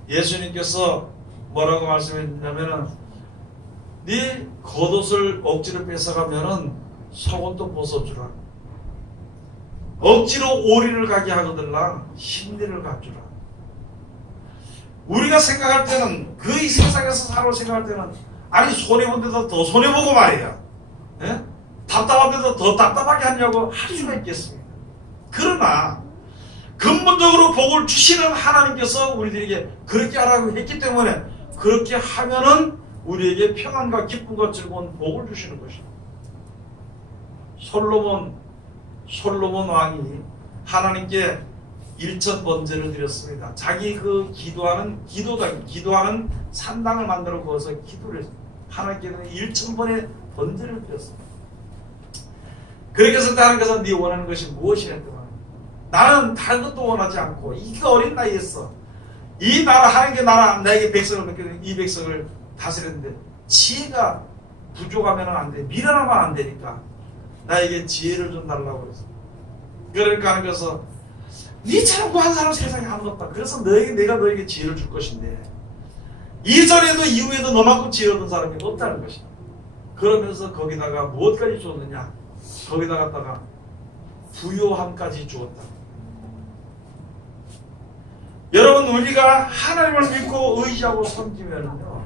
예수님께서 뭐라고 말씀했냐면은 네 겉옷을 억지로 뺏어가면은 속옷도 벗어주라. 억지로 오리를 가게 하거들랑 심리를 갖주라. 우리가 생각할 때는 그 이 세상에서 살아 생각할 때는 아니 손해본 데도 더 손해보고 말이야. 예? 답답한 데도 더 답답하게 하려고 할 수가 있겠습니다. 그러나 근본적으로 복을 주시는 하나님께서 우리들에게 그렇게 하라고 했기 때문에 그렇게 하면은 우리에게 평안과 기쁨과 즐거운 복을 주시는 것입니다. 솔로몬 왕이 하나님께 일천 번제를 드렸습니다. 자기 그 기도하는 산당을 만들어 구워서 기도를 했습니다. 하나님께는 1000번의 번제를 드렸습니다. 그렇게 해서 하나님께서 네 원하는 것이 무엇이냐 했더니 나는 다른 것도 원하지 않고 이 어린 나이에서 이 나라 하나님께 나에게 백성을 맡겨서 이 백성을 다스렸는데 지혜가 부족하면 안 돼. 미련하면 안 되니까 나에게 지혜를 좀 달라고 그랬어. 그러니까 하나님께서 니처럼 구한 사람 세상에 아무도 없다. 그래서 내가 너에게 지혜를 줄 것인데 이전에도 이후에도 너만큼 지혜 얻은 사람이 없다는 것이다. 그러면서 거기다가 무엇까지 줬느냐? 거기다가 부요함까지 주었다. 여러분 우리가 하나님을 믿고 의지하고 섬기면요,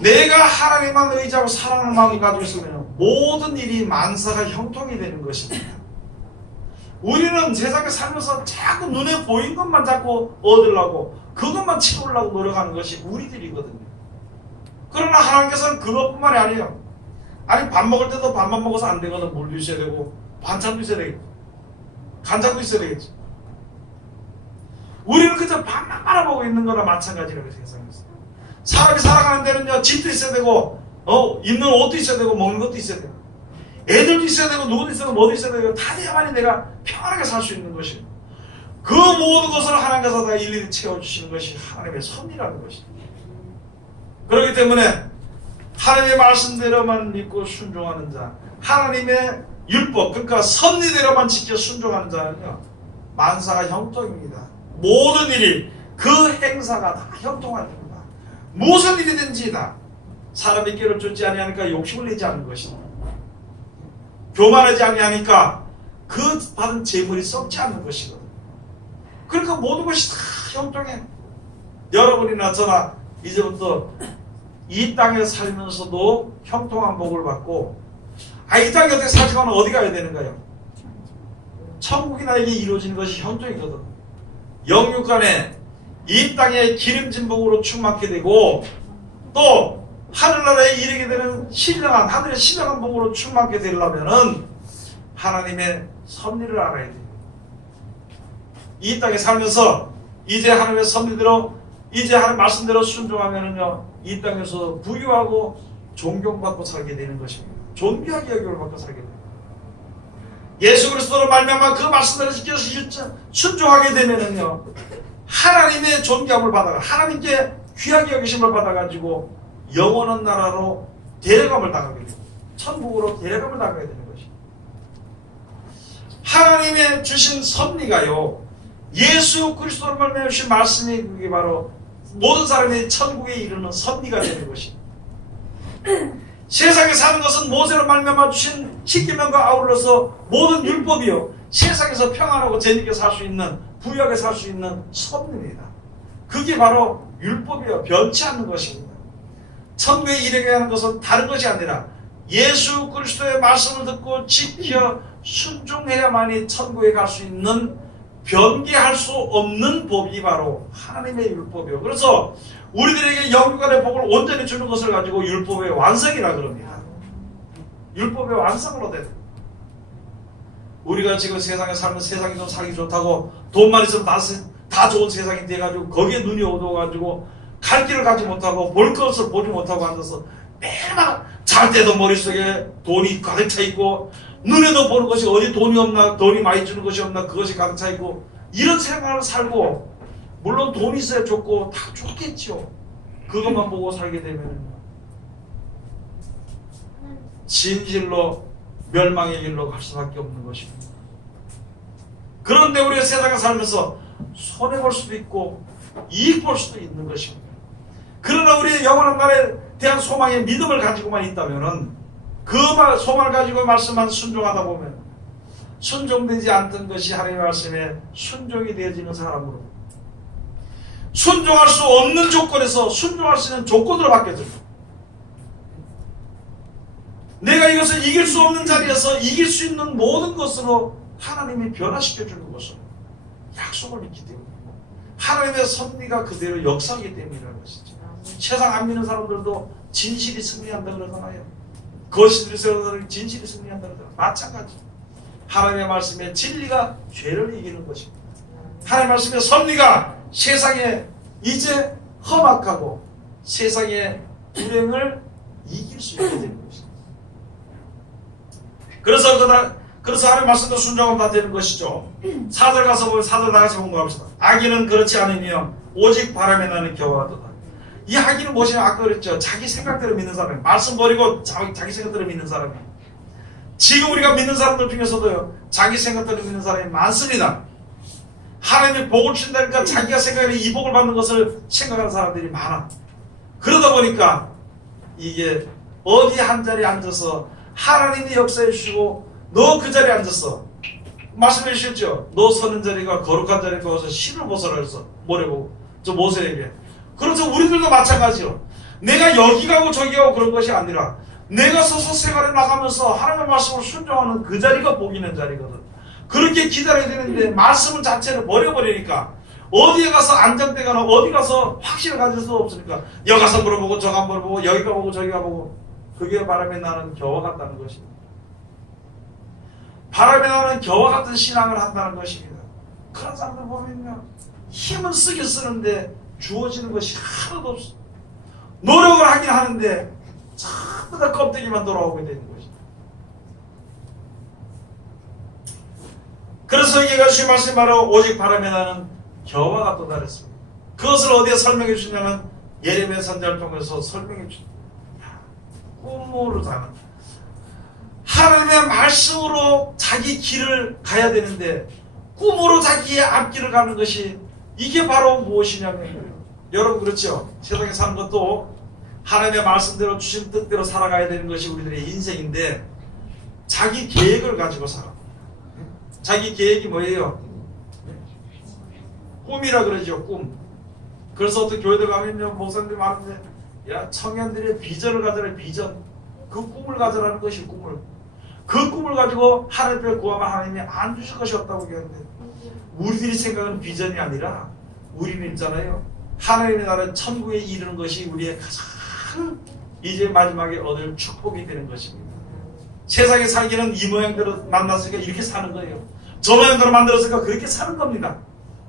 내가 하나님만 의지하고 사랑하는 마음을 가지고 있으면 모든 일이 만사가 형통이 되는 것입니다. 우리는 세상에 살면서 자꾸 눈에 보인 것만 자꾸 얻으려고 그것만 채우려고 노력하는 것이 우리들이거든요. 그러나 하나님께서는 그것뿐만이 아니에요. 아니 밥 먹을 때도 밥만 먹어서 안 되거든. 물도 있어야 되고 반찬도 있어야 되겠죠. 간장도 있어야 되겠죠. 우리는 그저 밥만 빨아먹고 있는 거나 마찬가지라고 세상에서. 사람이 살아가는 데는요, 집도 있어야 되고 입는 옷도 있어야 되고 먹는 것도 있어야 되고 애들도 있어야 되고 누구도 있어야 되고 뭐도 있어야 되고 다 돼야만이 내가 편하게 살 수 있는 것이에요. 그 모든 것을 하나님께서 다 일일이 채워주시는 것이 하나님의 섭리라는 것입니다. 그렇기 때문에 하나님의 말씀대로만 믿고 순종하는 자, 하나님의 율법, 그러니까 섭리대로만 지켜 순종하는 자는요, 만사가 형통입니다. 모든 일이 그 행사가 다 형통합니다. 무슨 일이든지 다 사람의 길을 쫓지 아니하니까 욕심을 내지 않는 것이다. 교만하지 아니하니까 그 받은 재물이 썩지 않는 것이거든. 그러니까 모든 것이 다 형통해. 여러분이나 저나 이제부터 이 땅에 살면서도 형통한 복을 받고, 이 땅에 어떻게 살지만 어디 가야 되는가요? 천국이 나에게 이루어지는 것이 형통이거든. 영육간에 이 땅에 기름진 복으로 충만케 되고 또 하늘나라에 이르게 되는 신령한 하늘의 신령한 복으로 충만케 되려면은 하나님의 섭리를 알아야 돼요. 이 땅에 살면서 이제 하나님의 섭리대로 이제 하나님 말씀대로 순종하면은요, 이 땅에서 부유하고 존경받고 살게 되는 것입니다. 존귀하게 여김을 받고 살게 됩니다. 예수 그리스도로 말미암아 그 말씀대로 지켜서 순종하게 되면은요, 하나님의 존귀함을 받아가 하나님께 귀하게 여기심을 받아가지고 영원한 나라로 데려감을 당하게 됩니다. 천국으로 데려감을 당하게 되는 것입니다. 하나님의 주신 섭리가요, 예수 그리스도로 말미암아 주신 말씀이 그게 바로 모든 사람이 천국에 이르는 섭리가 되는 것입니다. 세상에 사는 것은 모세로 말미암아 주신 십계명과 아울러서 모든 율법이요, 세상에서 평안하고 재밌게 살 수 있는, 부유하게 살 수 있는 섭리입니다. 그게 바로 율법이요, 변치 않는 것입니다. 천국에 이르게 하는 것은 다른 것이 아니라 예수 그리스도의 말씀을 듣고 지켜 순종해야만이 천국에 갈 수 있는, 변개할 수 없는 법이 바로 하나님의 율법이요. 그래서 우리들에게 영육간의 복을 온전히 주는 것을 가지고 율법의 완성이라 그럽니다. 율법의 완성을 얻어야 돼요. 우리가 지금 세상에 살면 세상이 좀 살기 좋다고 돈만 있으면 다 좋은 세상이 돼가지고 거기에 눈이 어두워가지고 갈 길을 가지 못하고 볼 것을 보지 못하고 앉아서 매일만 잘 때도 머릿속에 돈이 가득 차 있고 눈에도 보는 것이 어디 돈이 없나, 돈이 많이 주는 것이 없나, 그것이 가득 차 있고 이런 생활을 살고, 물론 돈이 있어야 좋고 다 좋겠죠. 그것만 보고 살게 되면 진실로 멸망의 길로 갈 수밖에 없는 것입니다. 그런데 우리가 세상에 살면서 손해볼 수도 있고 이익 볼 수도 있는 것입니다. 그러나 우리의 영원한 날에 대한 소망의 믿음을 가지고만 있다면은 그 소망을 가지고 말씀만 순종하다 보면 순종되지 않던 것이 하나님의 말씀에 순종이 되어지는 사람으로, 순종할 수 없는 조건에서 순종할 수 있는 조건으로 바뀌어집니다. 내가 이것을 이길 수 없는 자리에서 이길 수 있는 모든 것으로 하나님이 변화시켜 주는 것으로 약속을 믿기 때문에 하나님의 섭리가 그대로 역사하기 때문이라는 것이죠. 세상 안 믿는 사람들도 진실이 승리한다 그러잖아요. 거짓들이 세우는 진실이 승리한다 그러잖아요. 마찬가지. 하나님의 말씀의 진리가 죄를 이기는 것입니다. 하나님의 말씀의 섭리가 세상에 이제 험악하고 세상의 불행을 이길 수 있게 되는 것입니다. 그래서 하나님의 말씀도 순종하면 다 되는 것이죠. 4절 가서 보면 4절 다같이 공부합시다. 악인은 그렇지 않으며 오직 바람에 나는 겨와 같도다. 이 악인은 무엇이냐? 아까 그랬죠. 자기 생각대로 믿는 사람이, 말씀 버리고 자기 생각대로 믿는 사람이. 지금 우리가 믿는 사람들 중에서도요, 자기 생각대로 믿는 사람이 많습니다. 하나님이 복을 주신다니까 자기가 생각하는 이 복을 받는 것을 생각하는 사람들이 많아. 그러다 보니까 이게 어디 한 자리에 앉아서 하나님이 역사해 주시고 너 그 자리에 앉았어. 말씀해 주셨죠. 너 서는 자리가 거룩한 자리에 가서 신을 벗어라 해서 뭐래 보고 저 모세에게. 그래서 우리들도 마찬가지요. 내가 여기 가고 저기 가고 그런 것이 아니라 내가 서서 생활에 나가면서 하나님의 말씀을 순종하는 그 자리가 복 있는 자리거든. 그렇게 기다려야 되는데 말씀 자체를 버려버리니까 어디에 가서 안정되거나 어디 가서 확신을 가질 수 없으니까 여기 가서 물어보고 저기 가서 물어보고 여기 가보고 저기 가보고 그게 바람에 나는 겨와 같다는 것입니다. 바람에 나는 겨와 같은 신앙을 한다는 것입니다. 그런 사람들 보면요, 힘은 쓰긴 쓰는데 주어지는 것이 하나도 없어. 노력을 하긴 하는데 전부 다 껍데기만 돌아오게 되는 것입니다. 그래서 이게 주신 말씀이 바로 오직 바람에 나는 겨와 같도다 그랬습니다. 그것을 어디에 설명해 주시냐면 예레미야 선지자를 통해서 설명해 주십니다. 꿈으로 사는, 하나님의 말씀으로 자기 길을 가야 되는데 꿈으로 자기의 앞길을 가는 것이 이게 바로 무엇이냐면, 여러분 그렇죠? 세상에 사는 것도 하나님의 말씀대로 주신 뜻대로 살아가야 되는 것이 우리들의 인생인데 자기 계획을 가지고 살아. 자기 계획이 뭐예요? 꿈이라 그러죠. 꿈. 그래서 어떤 교회들 가면 목사님들이 말하는데 야, 청년들의 비전을 가져라. 비전. 그 꿈을 가져라는 것이 꿈을. 그 꿈을 가지고 하나님을 구하면 하나님이 안 주실 것이 없다고 얘기하는데, 우리들이 생각하는 비전이 아니라 우리는 있잖아요, 하나님의 나라 천국에 이르는 것이 우리의 가장 이제 마지막에 얻을 축복이 되는 것입니다. 세상에 살기는 이 모양대로 만났으니까 이렇게 사는 거예요. 저 모양대로 만들었으니까 그렇게 사는 겁니다.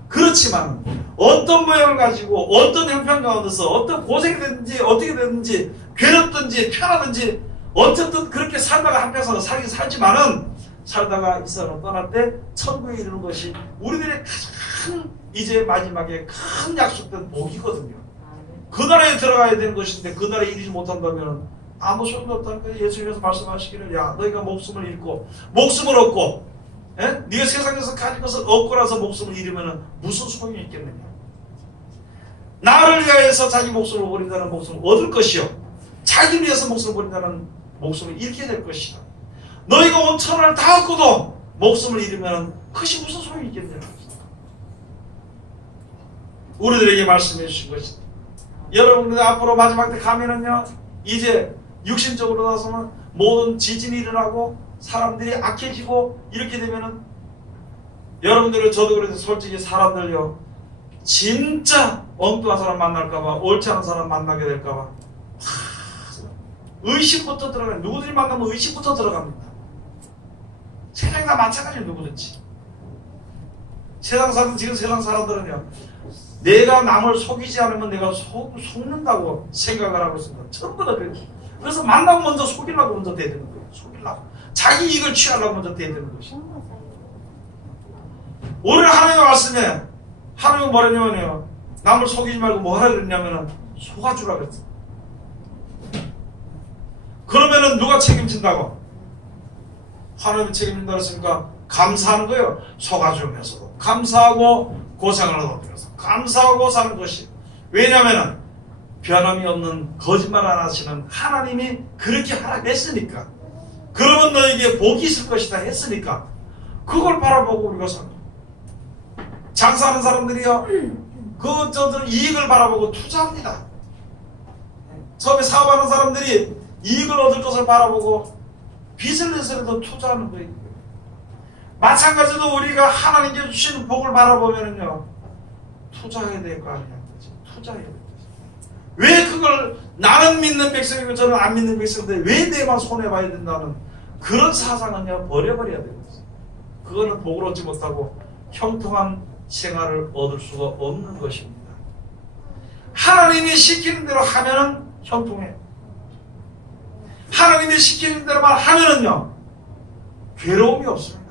그렇지만 어떤 모양을 가지고 어떤 형편 가운데서 어떤 고생이 됐든지 어떻게 됐든지 괴롭든지 편하든지 어쨌든 그렇게 살다가 한평생 살지만은 살다가 이 사람을 떠날 때 천국에 이르는 것이 우리들의 가장 이제 마지막에 큰 약속된 복이거든요. 그 나라에 들어가야 되는 것인데 그 나라에 이르지 못한다면 아무 소용도 없다는 거예요. 예수님께서 말씀하시기를 야, 너희가 목숨을 잃고 목숨을 얻고 네가 세상에서 가진 것을 얻고 나서 목숨을 잃으면 무슨 소용이 있겠느냐. 나를 위하여서 자기 목숨을 버린다는 목숨을 얻을 것이요, 자기를 위해서 목숨을 버린다는 목숨을 잃게 될 것이다. 너희가 온 천하를 다 얻고도 목숨을 잃으면 그것이 무슨 소용이 있겠느냐. 우리들에게 말씀해 주신 것이다. 여러분들 앞으로 마지막 때 가면은요, 이제 육신적으로 나서는 모든 지진이 일어나고 사람들이 악해지고 이렇게 되면은 여러분들은 저도 그래서 솔직히 사람들요, 진짜 엉뚱한 사람 만날까봐, 옳지 않은 사람 만나게 될까봐 의심부터 들어가요. 누구들이 만나면 의심부터 들어갑니다. 세상이 다 마찬가지예요. 누구든지. 지금 세상 사람들은요, 내가 남을 속이지 않으면 내가 속는다고 생각을 하고 있습니다. 전부 다 그래요. 그래서 만나고 먼저 속이려고 먼저 대드는 거예요. 속이려고. 자기 이익을 취하려고 먼저 대드는 것이죠. 오늘 하나님의 말씀에 하나님은 뭐라냐면요, 남을 속이지 말고 뭐 하라 그랬냐면은 속아주라 그랬어요. 그러면은 누가 책임진다고? 하나님이 책임진다고 했으니까 감사하는 거예요. 속아주면서도 감사하고 고생을 하면서 감사하고 사는 것이. 왜냐하면 변함이 없는 거짓말 안 하시는 하나님이 그렇게 하라 했으니까, 그러면 너에게 복이 있을 것이다 했으니까 그걸 바라보고 우리가 사는. 장사하는 사람들이요, 저들 이익을 바라보고 투자합니다. 처음에 사업하는 사람들이 이익을 얻을 것을 바라보고 빚을 내서라도 투자하는 거예요. 마찬가지로 우리가 하나님께 주시는 복을 바라보면요, 투자해야 될 거 아니냐. 투자해야 될 거지. 왜 그걸 나는 믿는 백성이고 저는 안 믿는 백성인데 왜 내만 손해봐야 된다는 그런 사상은요, 버려버려야 되는 거지. 그거는 복을 얻지 못하고 형통한 생활을 얻을 수가 없는 것입니다. 하나님이 시키는 대로 하면은 형통해. 하나님이 시키는 대로만 하면은요, 괴로움이 없습니다.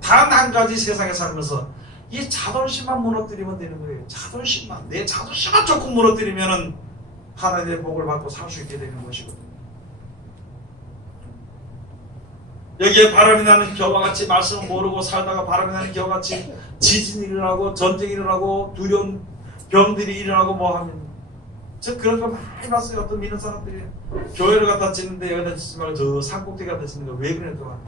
단 한 가지 세상에 살면서 이 자존심만 무너뜨리면 되는 거예요. 자존심만. 내 자존심만 조금 무너뜨리면은 하나님의 복을 받고 살 수 있게 되는 것이거든요. 여기에 바람이 나는 겨와 같이 말씀을 모르고 살다가 바람이 나는 겨와 같이 지진이 일어나고 전쟁이 일어나고 두려운 병들이 일어나고 뭐 하면, 저 그런 거 많이 봤어요. 어떤 믿는 사람들이 교회를 갖다 짓는데 여기다 짓지 말고 저 산꼭대기 갖다 짓는 거 왜 그랬더만,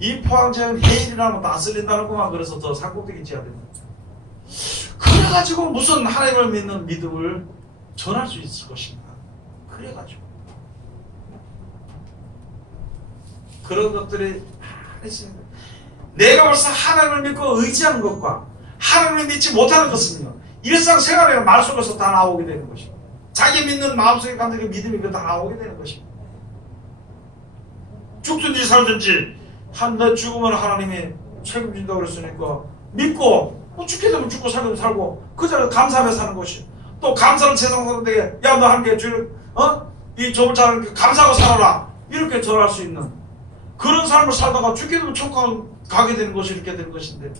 이 포항제는 해일이라면 다 쓸린다는구만. 그래서 저 산꼭대기 지어야 된다. 그래가지고 무슨 하나님을 믿는 믿음을 전할 수 있을 것입니다. 그래가지고 그런 것들이 많이 있습니다. 내가 벌써 하나님을 믿고 의지하는 것과 하나님을 믿지 못하는 것은요, 일상생활에 말 속에서 다 나오게 되는 것입니다. 자기 믿는 마음속에 감정의 믿음이 다 나오게 되는 것입니다. 죽든지 살든지 내 죽으면 하나님이 책임진다고 그랬으니까 믿고, 죽게 되면 죽고 살게 되면 살고 그 자리에 감사하며 사는 것이, 또 감사는 세상 사람들에게 야 너 한 개 주일 이 좁은 자를 감사하고 살아라 이렇게 전할 수 있는 그런 삶을 살다가 죽게 되면 천국 가게 되는 것이 이렇게 되는 것인데,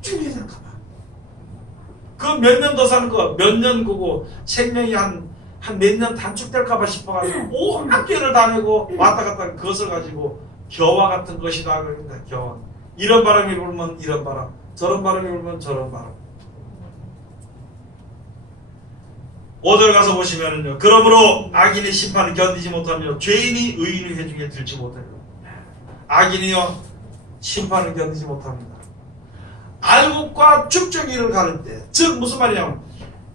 죽게 되는 가봐. 그 몇 년 더 사는 거, 몇 년 그거 생명이 한 몇 년 단축될까봐 싶어가지고 온 학교를 다니고 왔다 갔다 하는 그것을 가지고 겨와 같은 것이다 그럽니다. 겨와. 이런 바람이 불면 이런 바람, 저런 바람이 불면 저런 바람. 5절 가서 보시면은요, 그러므로 악인의 심판을 견디지 못하며 죄인이 의인의 회중에 들지 못해요. 악인이요 심판을 견디지 못합니다. 알곡과 쭉정이를 가를 때, 즉 무슨 말이냐면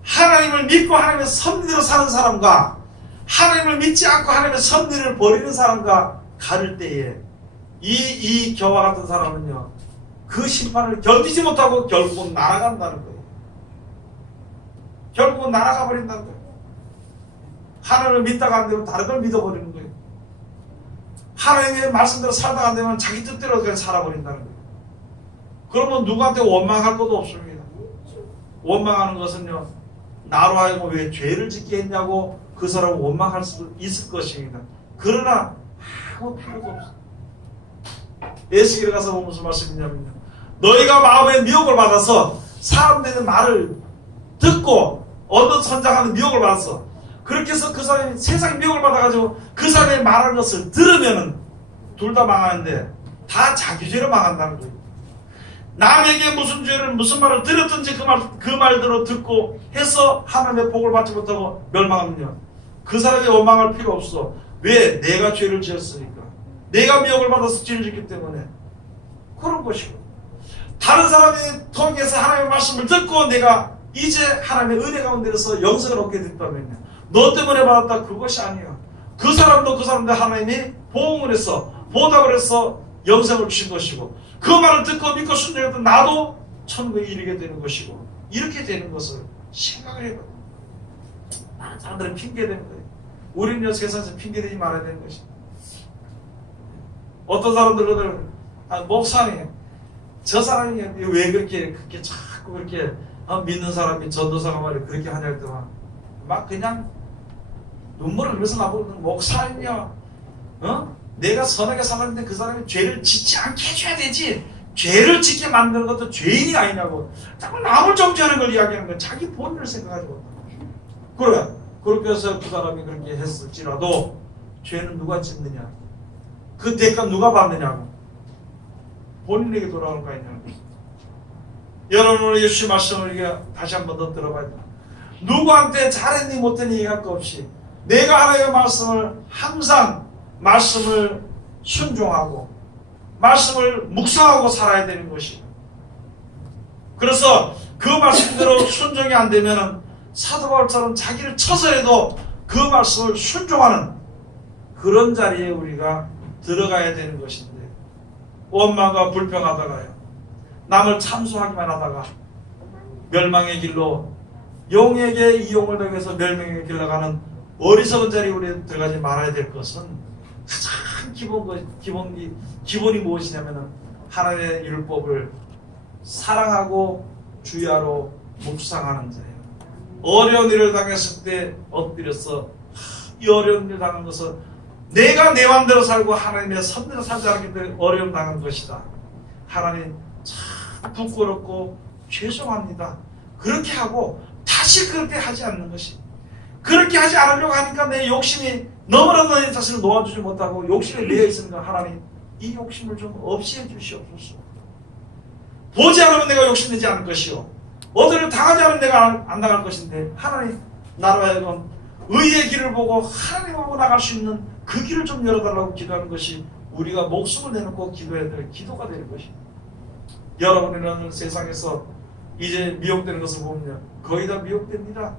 하나님을 믿고 하나님의 섭리대로 사는 사람과 하나님을 믿지 않고 하나님의 섭리를 버리는 사람과 가를 때에 이 겨와 같은 사람은요, 그 심판을 견디지 못하고 결국은 날아간다는 거예요. 결국은 날아가 버린다는 거예요. 하나님을 믿다가 안 되면 다른 걸 믿어버리는 거예요. 하나님의 말씀대로 살다가 안 되면 자기 뜻대로 그냥 살아버린다는 거예요. 그러면 누구한테 원망할 것도 없습니다. 원망하는 것은요, 나로 하여금 왜 죄를 짓게 했냐고 그 사람을 원망할 수 있을 것입니다. 그러나 아무 필요도 없어요. 에스겔에 가서 보면 무슨 말씀이냐면요, 너희가 마음에 미혹을 받아서 사람들의 말을 듣고 얻어 선장하는 미혹을 받았어. 그렇게 해서 그 사람이 세상에 미혹을 받아가지고 그 사람이 말하는 것을 들으면은 둘 다 망하는데 다 자기 죄로 망한다는 거예요. 남에게 무슨 죄를 무슨 말을 들었든지 그 말대로 듣고 해서 하나님의 복을 받지 못하고 멸망하면요, 그 사람이 원망할 필요 없어. 왜? 내가 죄를 지었으니까. 내가 미혹을 받아서 죄를 짓기 때문에 그런 것이고, 다른 사람이 통해서 하나님의 말씀을 듣고 내가 이제 하나님의 은혜 가운데서 영생을 얻게 됐다면요, 너 때문에 받았다 그것이 아니야. 그 사람도 그 사람도 하나님이 보응을 해서 보답을 해서 영생을 주신 것이고, 그 말을 듣고 믿고 순종했던 나도 천국에 이르게 되는 것이고, 이렇게 되는 것을 생각을 해봐요. 많은 사람들은 핑계대는 거예요. 우리는 세상에서 핑계대지 말아야 되는 것이. 어떤 사람들은 목사님, 저 사람이 왜 그렇게 자꾸 그렇게 믿는 사람이 전도사가 말이야 그렇게 하냐 했더만 막 그냥 눈물을 흘려서 나보는 목사님이야. 내가 선하게 살았는데 그 사람이 죄를 짓지 않게 해줘야 되지. 죄를 짓게 만드는 것도 죄인이 아니냐고. 자꾸 남을 정죄하는 걸 이야기하는 거야. 자기 본인을 생각하지고. 그래. 그렇게 해서 그 사람이 그렇게 했을지라도 죄는 누가 짓느냐. 그 대가 누가 받느냐고. 본인에게 돌아오는 거 아니냐는 거지. 여러분, 오늘 예수의 말씀을 다시 한 번 더 들어봐야 돼. 누구한테 잘했니 못했니 얘기할 거 없이 내가 하나님의 말씀을 항상 말씀을 순종하고 말씀을 묵상하고 살아야 되는 것이에요. 그래서 그 말씀대로 순종이 안 되면 사도 바울처럼 자기를 쳐서라도 그 말씀을 순종하는 그런 자리에 우리가 들어가야 되는 것인데, 원망과 불평하다가요, 남을 참수하기만 하다가 멸망의 길로, 용에게 이용을 당해서 멸망의 길로 가는 어리석은 자리에 우리 들어가지 말아야 될 것은, 가장 기본이 무엇이냐면 하나님의 율법을 사랑하고 주야로 묵상하는 자예요. 어려운 일을 당했을 때 엎드려서, 이 어려운 일을 당한 것은 내가 내 마음대로 살고 하나님의 섭리로 살지 않기 때문에 어려움 당한 것이다. 하나님 참 부끄럽고 죄송합니다. 그렇게 하고 다시 그렇게 하지 않는 것이, 그렇게 하지 않으려고 하니까 내 욕심이 너무나도 내 자신을 놓아주지 못하고 욕심에 매여 있으니까, 하나님 이 욕심을 좀 없이 해주시옵소서. 보지 않으면 내가 욕심내지 않을 것이요, 어디를 당하지 않으면 내가 안 나갈 것인데, 하나님 나로 하여금 의의 길을 보고 하나님을 보고 나갈 수 있는 그 길을 좀 열어달라고 기도하는 것이 우리가 목숨을 내놓고 기도해야 될 기도가 되는 것입니다. 여러분이라는 세상에서 이제 미혹되는 것을 보면 거의 다 미혹됩니다.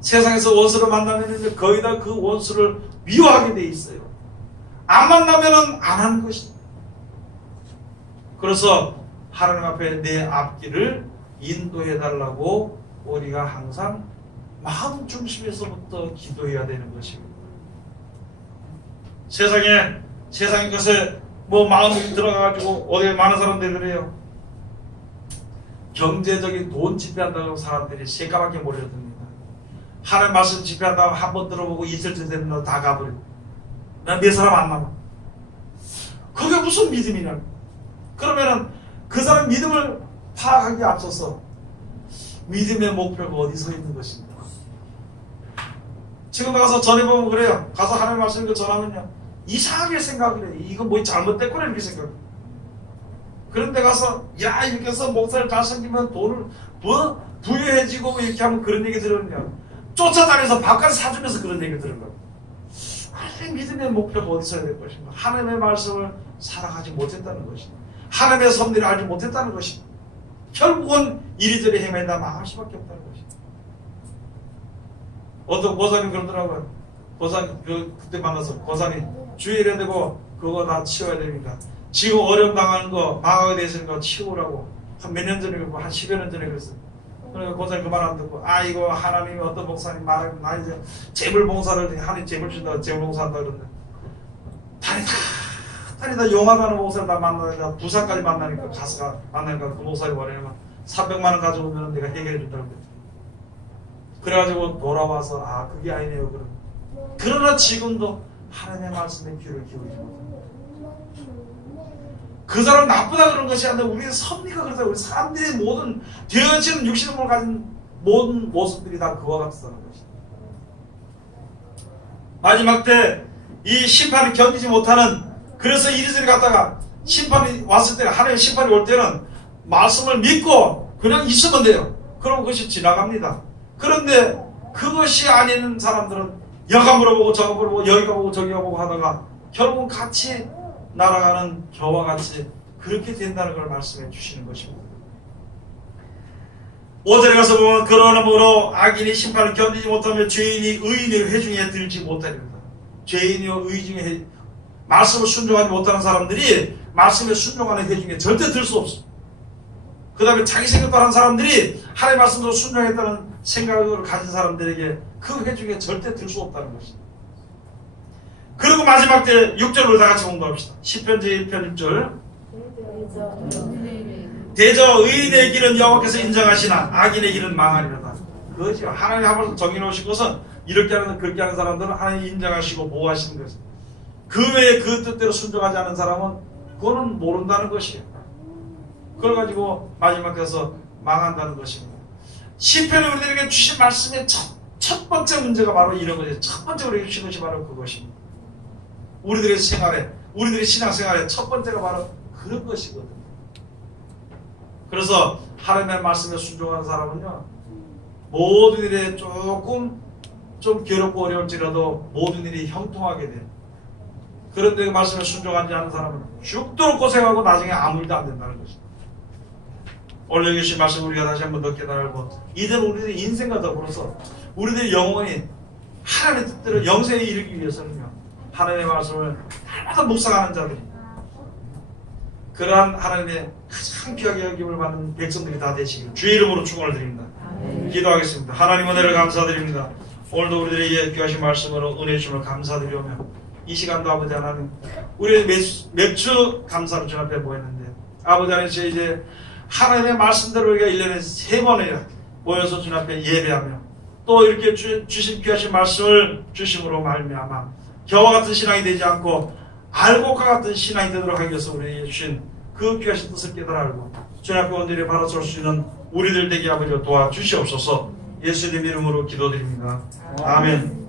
세상에서 원수를 만나면 거의 다 그 원수를 미워하게 돼 있어요. 안 만나면 안 하는 것입니다. 그래서 하나님 앞에 내 앞길을 인도해 달라고 우리가 항상 마음 중심에서부터 기도해야 되는 것입니다. 세상의 것에 마음이 들어가가지고 어디에 많은 사람들이 그래요. 경제적인 돈 집회한다고 사람들이 새까맣게 몰려듭니다. 하나님 말씀 집회한다고 한 번 들어보고 이틀째 되면 다 가버려. 난 내 사람 안 남아. 그게 무슨 믿음이냐. 그러면은 그 사람 믿음을 파악하기에 앞서서 믿음의 목표가 어디서 있는 것인가. 지금 가서 전해보면 그래요. 가서 하나님 말씀을 전하면요, 이상하게 생각을 해. 이거 뭐 잘못됐구나 이렇게 생각해. 그런데 가서 야 이렇게 해서 목사를 잘생기면 돈을 부유해지고 이렇게 하면 그런 얘기 들으면요, 쫓아다녀서 밥까지 사주면서 그런 얘기 들은 거예요. 아니, 믿음의 목표가 어디서 해야 될 것인가. 하나님의 말씀을 살아가지 못했다는 것입니다. 하나님의 섭리를 알지 못했다는 것입니다. 결국은 이리저리 헤매다 망할 수밖에 없다는 것입니다. 어떤 고사님 그러더라고요. 고사님 그때 만나서 고사님 주일에 되고 그거 다 치워야 됩니까? 지금 어려움 당하는 거 망하게 돼 있으니까 치우라고 한 몇 년 전에 그랬고 한 10여 년 전에 그랬어요. 그러니까 고사님 그 말 안 듣고 이거 하나님이 어떤 목사님 말하면 나 이제 재물봉사를 하나님 재물 준다 재물봉사한다 그러는데 다니다 용화가는 목사를 다 만나니까 부산까지 만나니까 가서가 만나니까 그 목사님 뭐냐면 300만 원 가져오면 내가 해결해 준다고 그랬죠. 그래가지고 돌아와서 그게 아니네요. 그러나 지금도 하나님의 말씀에 귀를 기울이지 못합니다. 그 사람 나쁘다 그런 것이 아니라 우리의 섭리가 그렇다. 우리 사람들의 모든 되어지는 육신의 몸을 가진 모든 모습들이 다 그와 같다는 것입니다. 마지막 때 이 심판을 견디지 못하는, 그래서 이리저리 갔다가 심판이 왔을 때, 하나님의 심판이 올 때는 말씀을 믿고 그냥 있으면 돼요. 그럼 그것이 지나갑니다. 그런데 그것이 아닌 사람들은 여가 물어보고 저가 물어보고 여기가 보고 저기가 보고 하다가 결국은 같이 날아가는 겨와 같이 그렇게 된다는 걸 말씀해 주시는 것입니다. 5절에 가서 보면 그러므로 악인이 심판을 견디지 못하며 죄인이 의인의 회중에 들지 못하리로다. 죄인이요 의중에 말씀을 순종하지 못하는 사람들이 말씀에 순종하는 회중에 절대 들 수 없어. 그 다음에 자기 생각도 하는 사람들이 하나님의 말씀으로 순종했다는 생각을 가진 사람들에게 그 회중에 절대 들 수 없다는 것입니다. 그리고 마지막 때 6절을 다 같이 공부합시다. 10편 제1편 6절. 대저 의인의 길은 여호와께서 인정하시나 악인의 길은 망하리로다. 그거죠. 하나님 앞에서 정해놓으신 것은 이렇게 하는 그렇게 하는 사람들은 하나님 인정하시고 보호하시는 것입니다. 그 외에 그 뜻대로 순종하지 않은 사람은 그거는 모른다는 것이에요. 그걸 가지고 마지막에서 망한다는 것입니다. 시편이 우리들에게 주신 말씀의 첫 번째 문제가 바로 이런 거죠. 첫 번째 우리에게 주신 것이 바로 그것입니다. 우리들의 생활에, 우리들의 신앙생활에 첫 번째가 바로 그런 것이거든요. 그래서 하나님의 말씀에 순종하는 사람은요, 모든 일에 조금 좀 괴롭고 어려울지라도 모든 일이 형통하게 돼요. 그런데 그 말씀에 순종하지 않는 사람은 죽도록 고생하고 나중에 아무 일도 안 된다는 것입니다. 오늘 여기 주신 말씀 우리가 다시 한번 더 깨달고 이들 우리들의 인생과 더불어서 우리들의 영혼이 하나님의 뜻대로 영생에 이르기 위해서는요 하나님의 말씀을 날마다 묵상하는 자들이 그러한 하나님의 가장 귀하게 여김을 받는 백성들이 다 되시길 주의 이름으로 축원을 드립니다. 기도하겠습니다. 하나님 은혜를 감사드립니다. 오늘도 우리들에게 귀하신 말씀으로 은혜 주심을 감사드리오며 이 시간도 아버지 하나님 우리 매주 감사로 주 앞에 모였는데 아버지 하나님 이제 하나님의 말씀대로 우리가 1년에 3번이나 모여서 주 앞에 예배하며 또 이렇게 주신 귀하신 말씀을 주심으로 말미암아 겨와 같은 신앙이 되지 않고 알곡과 같은 신앙이 되도록 하기 위해서 우리에게 주신 그 귀하신 뜻을 깨달아 알고 주 앞에 온전히 바라설 수 있는 우리들 되게 아버지 도와주시옵소서. 예수님 이름으로 기도드립니다. 아멘.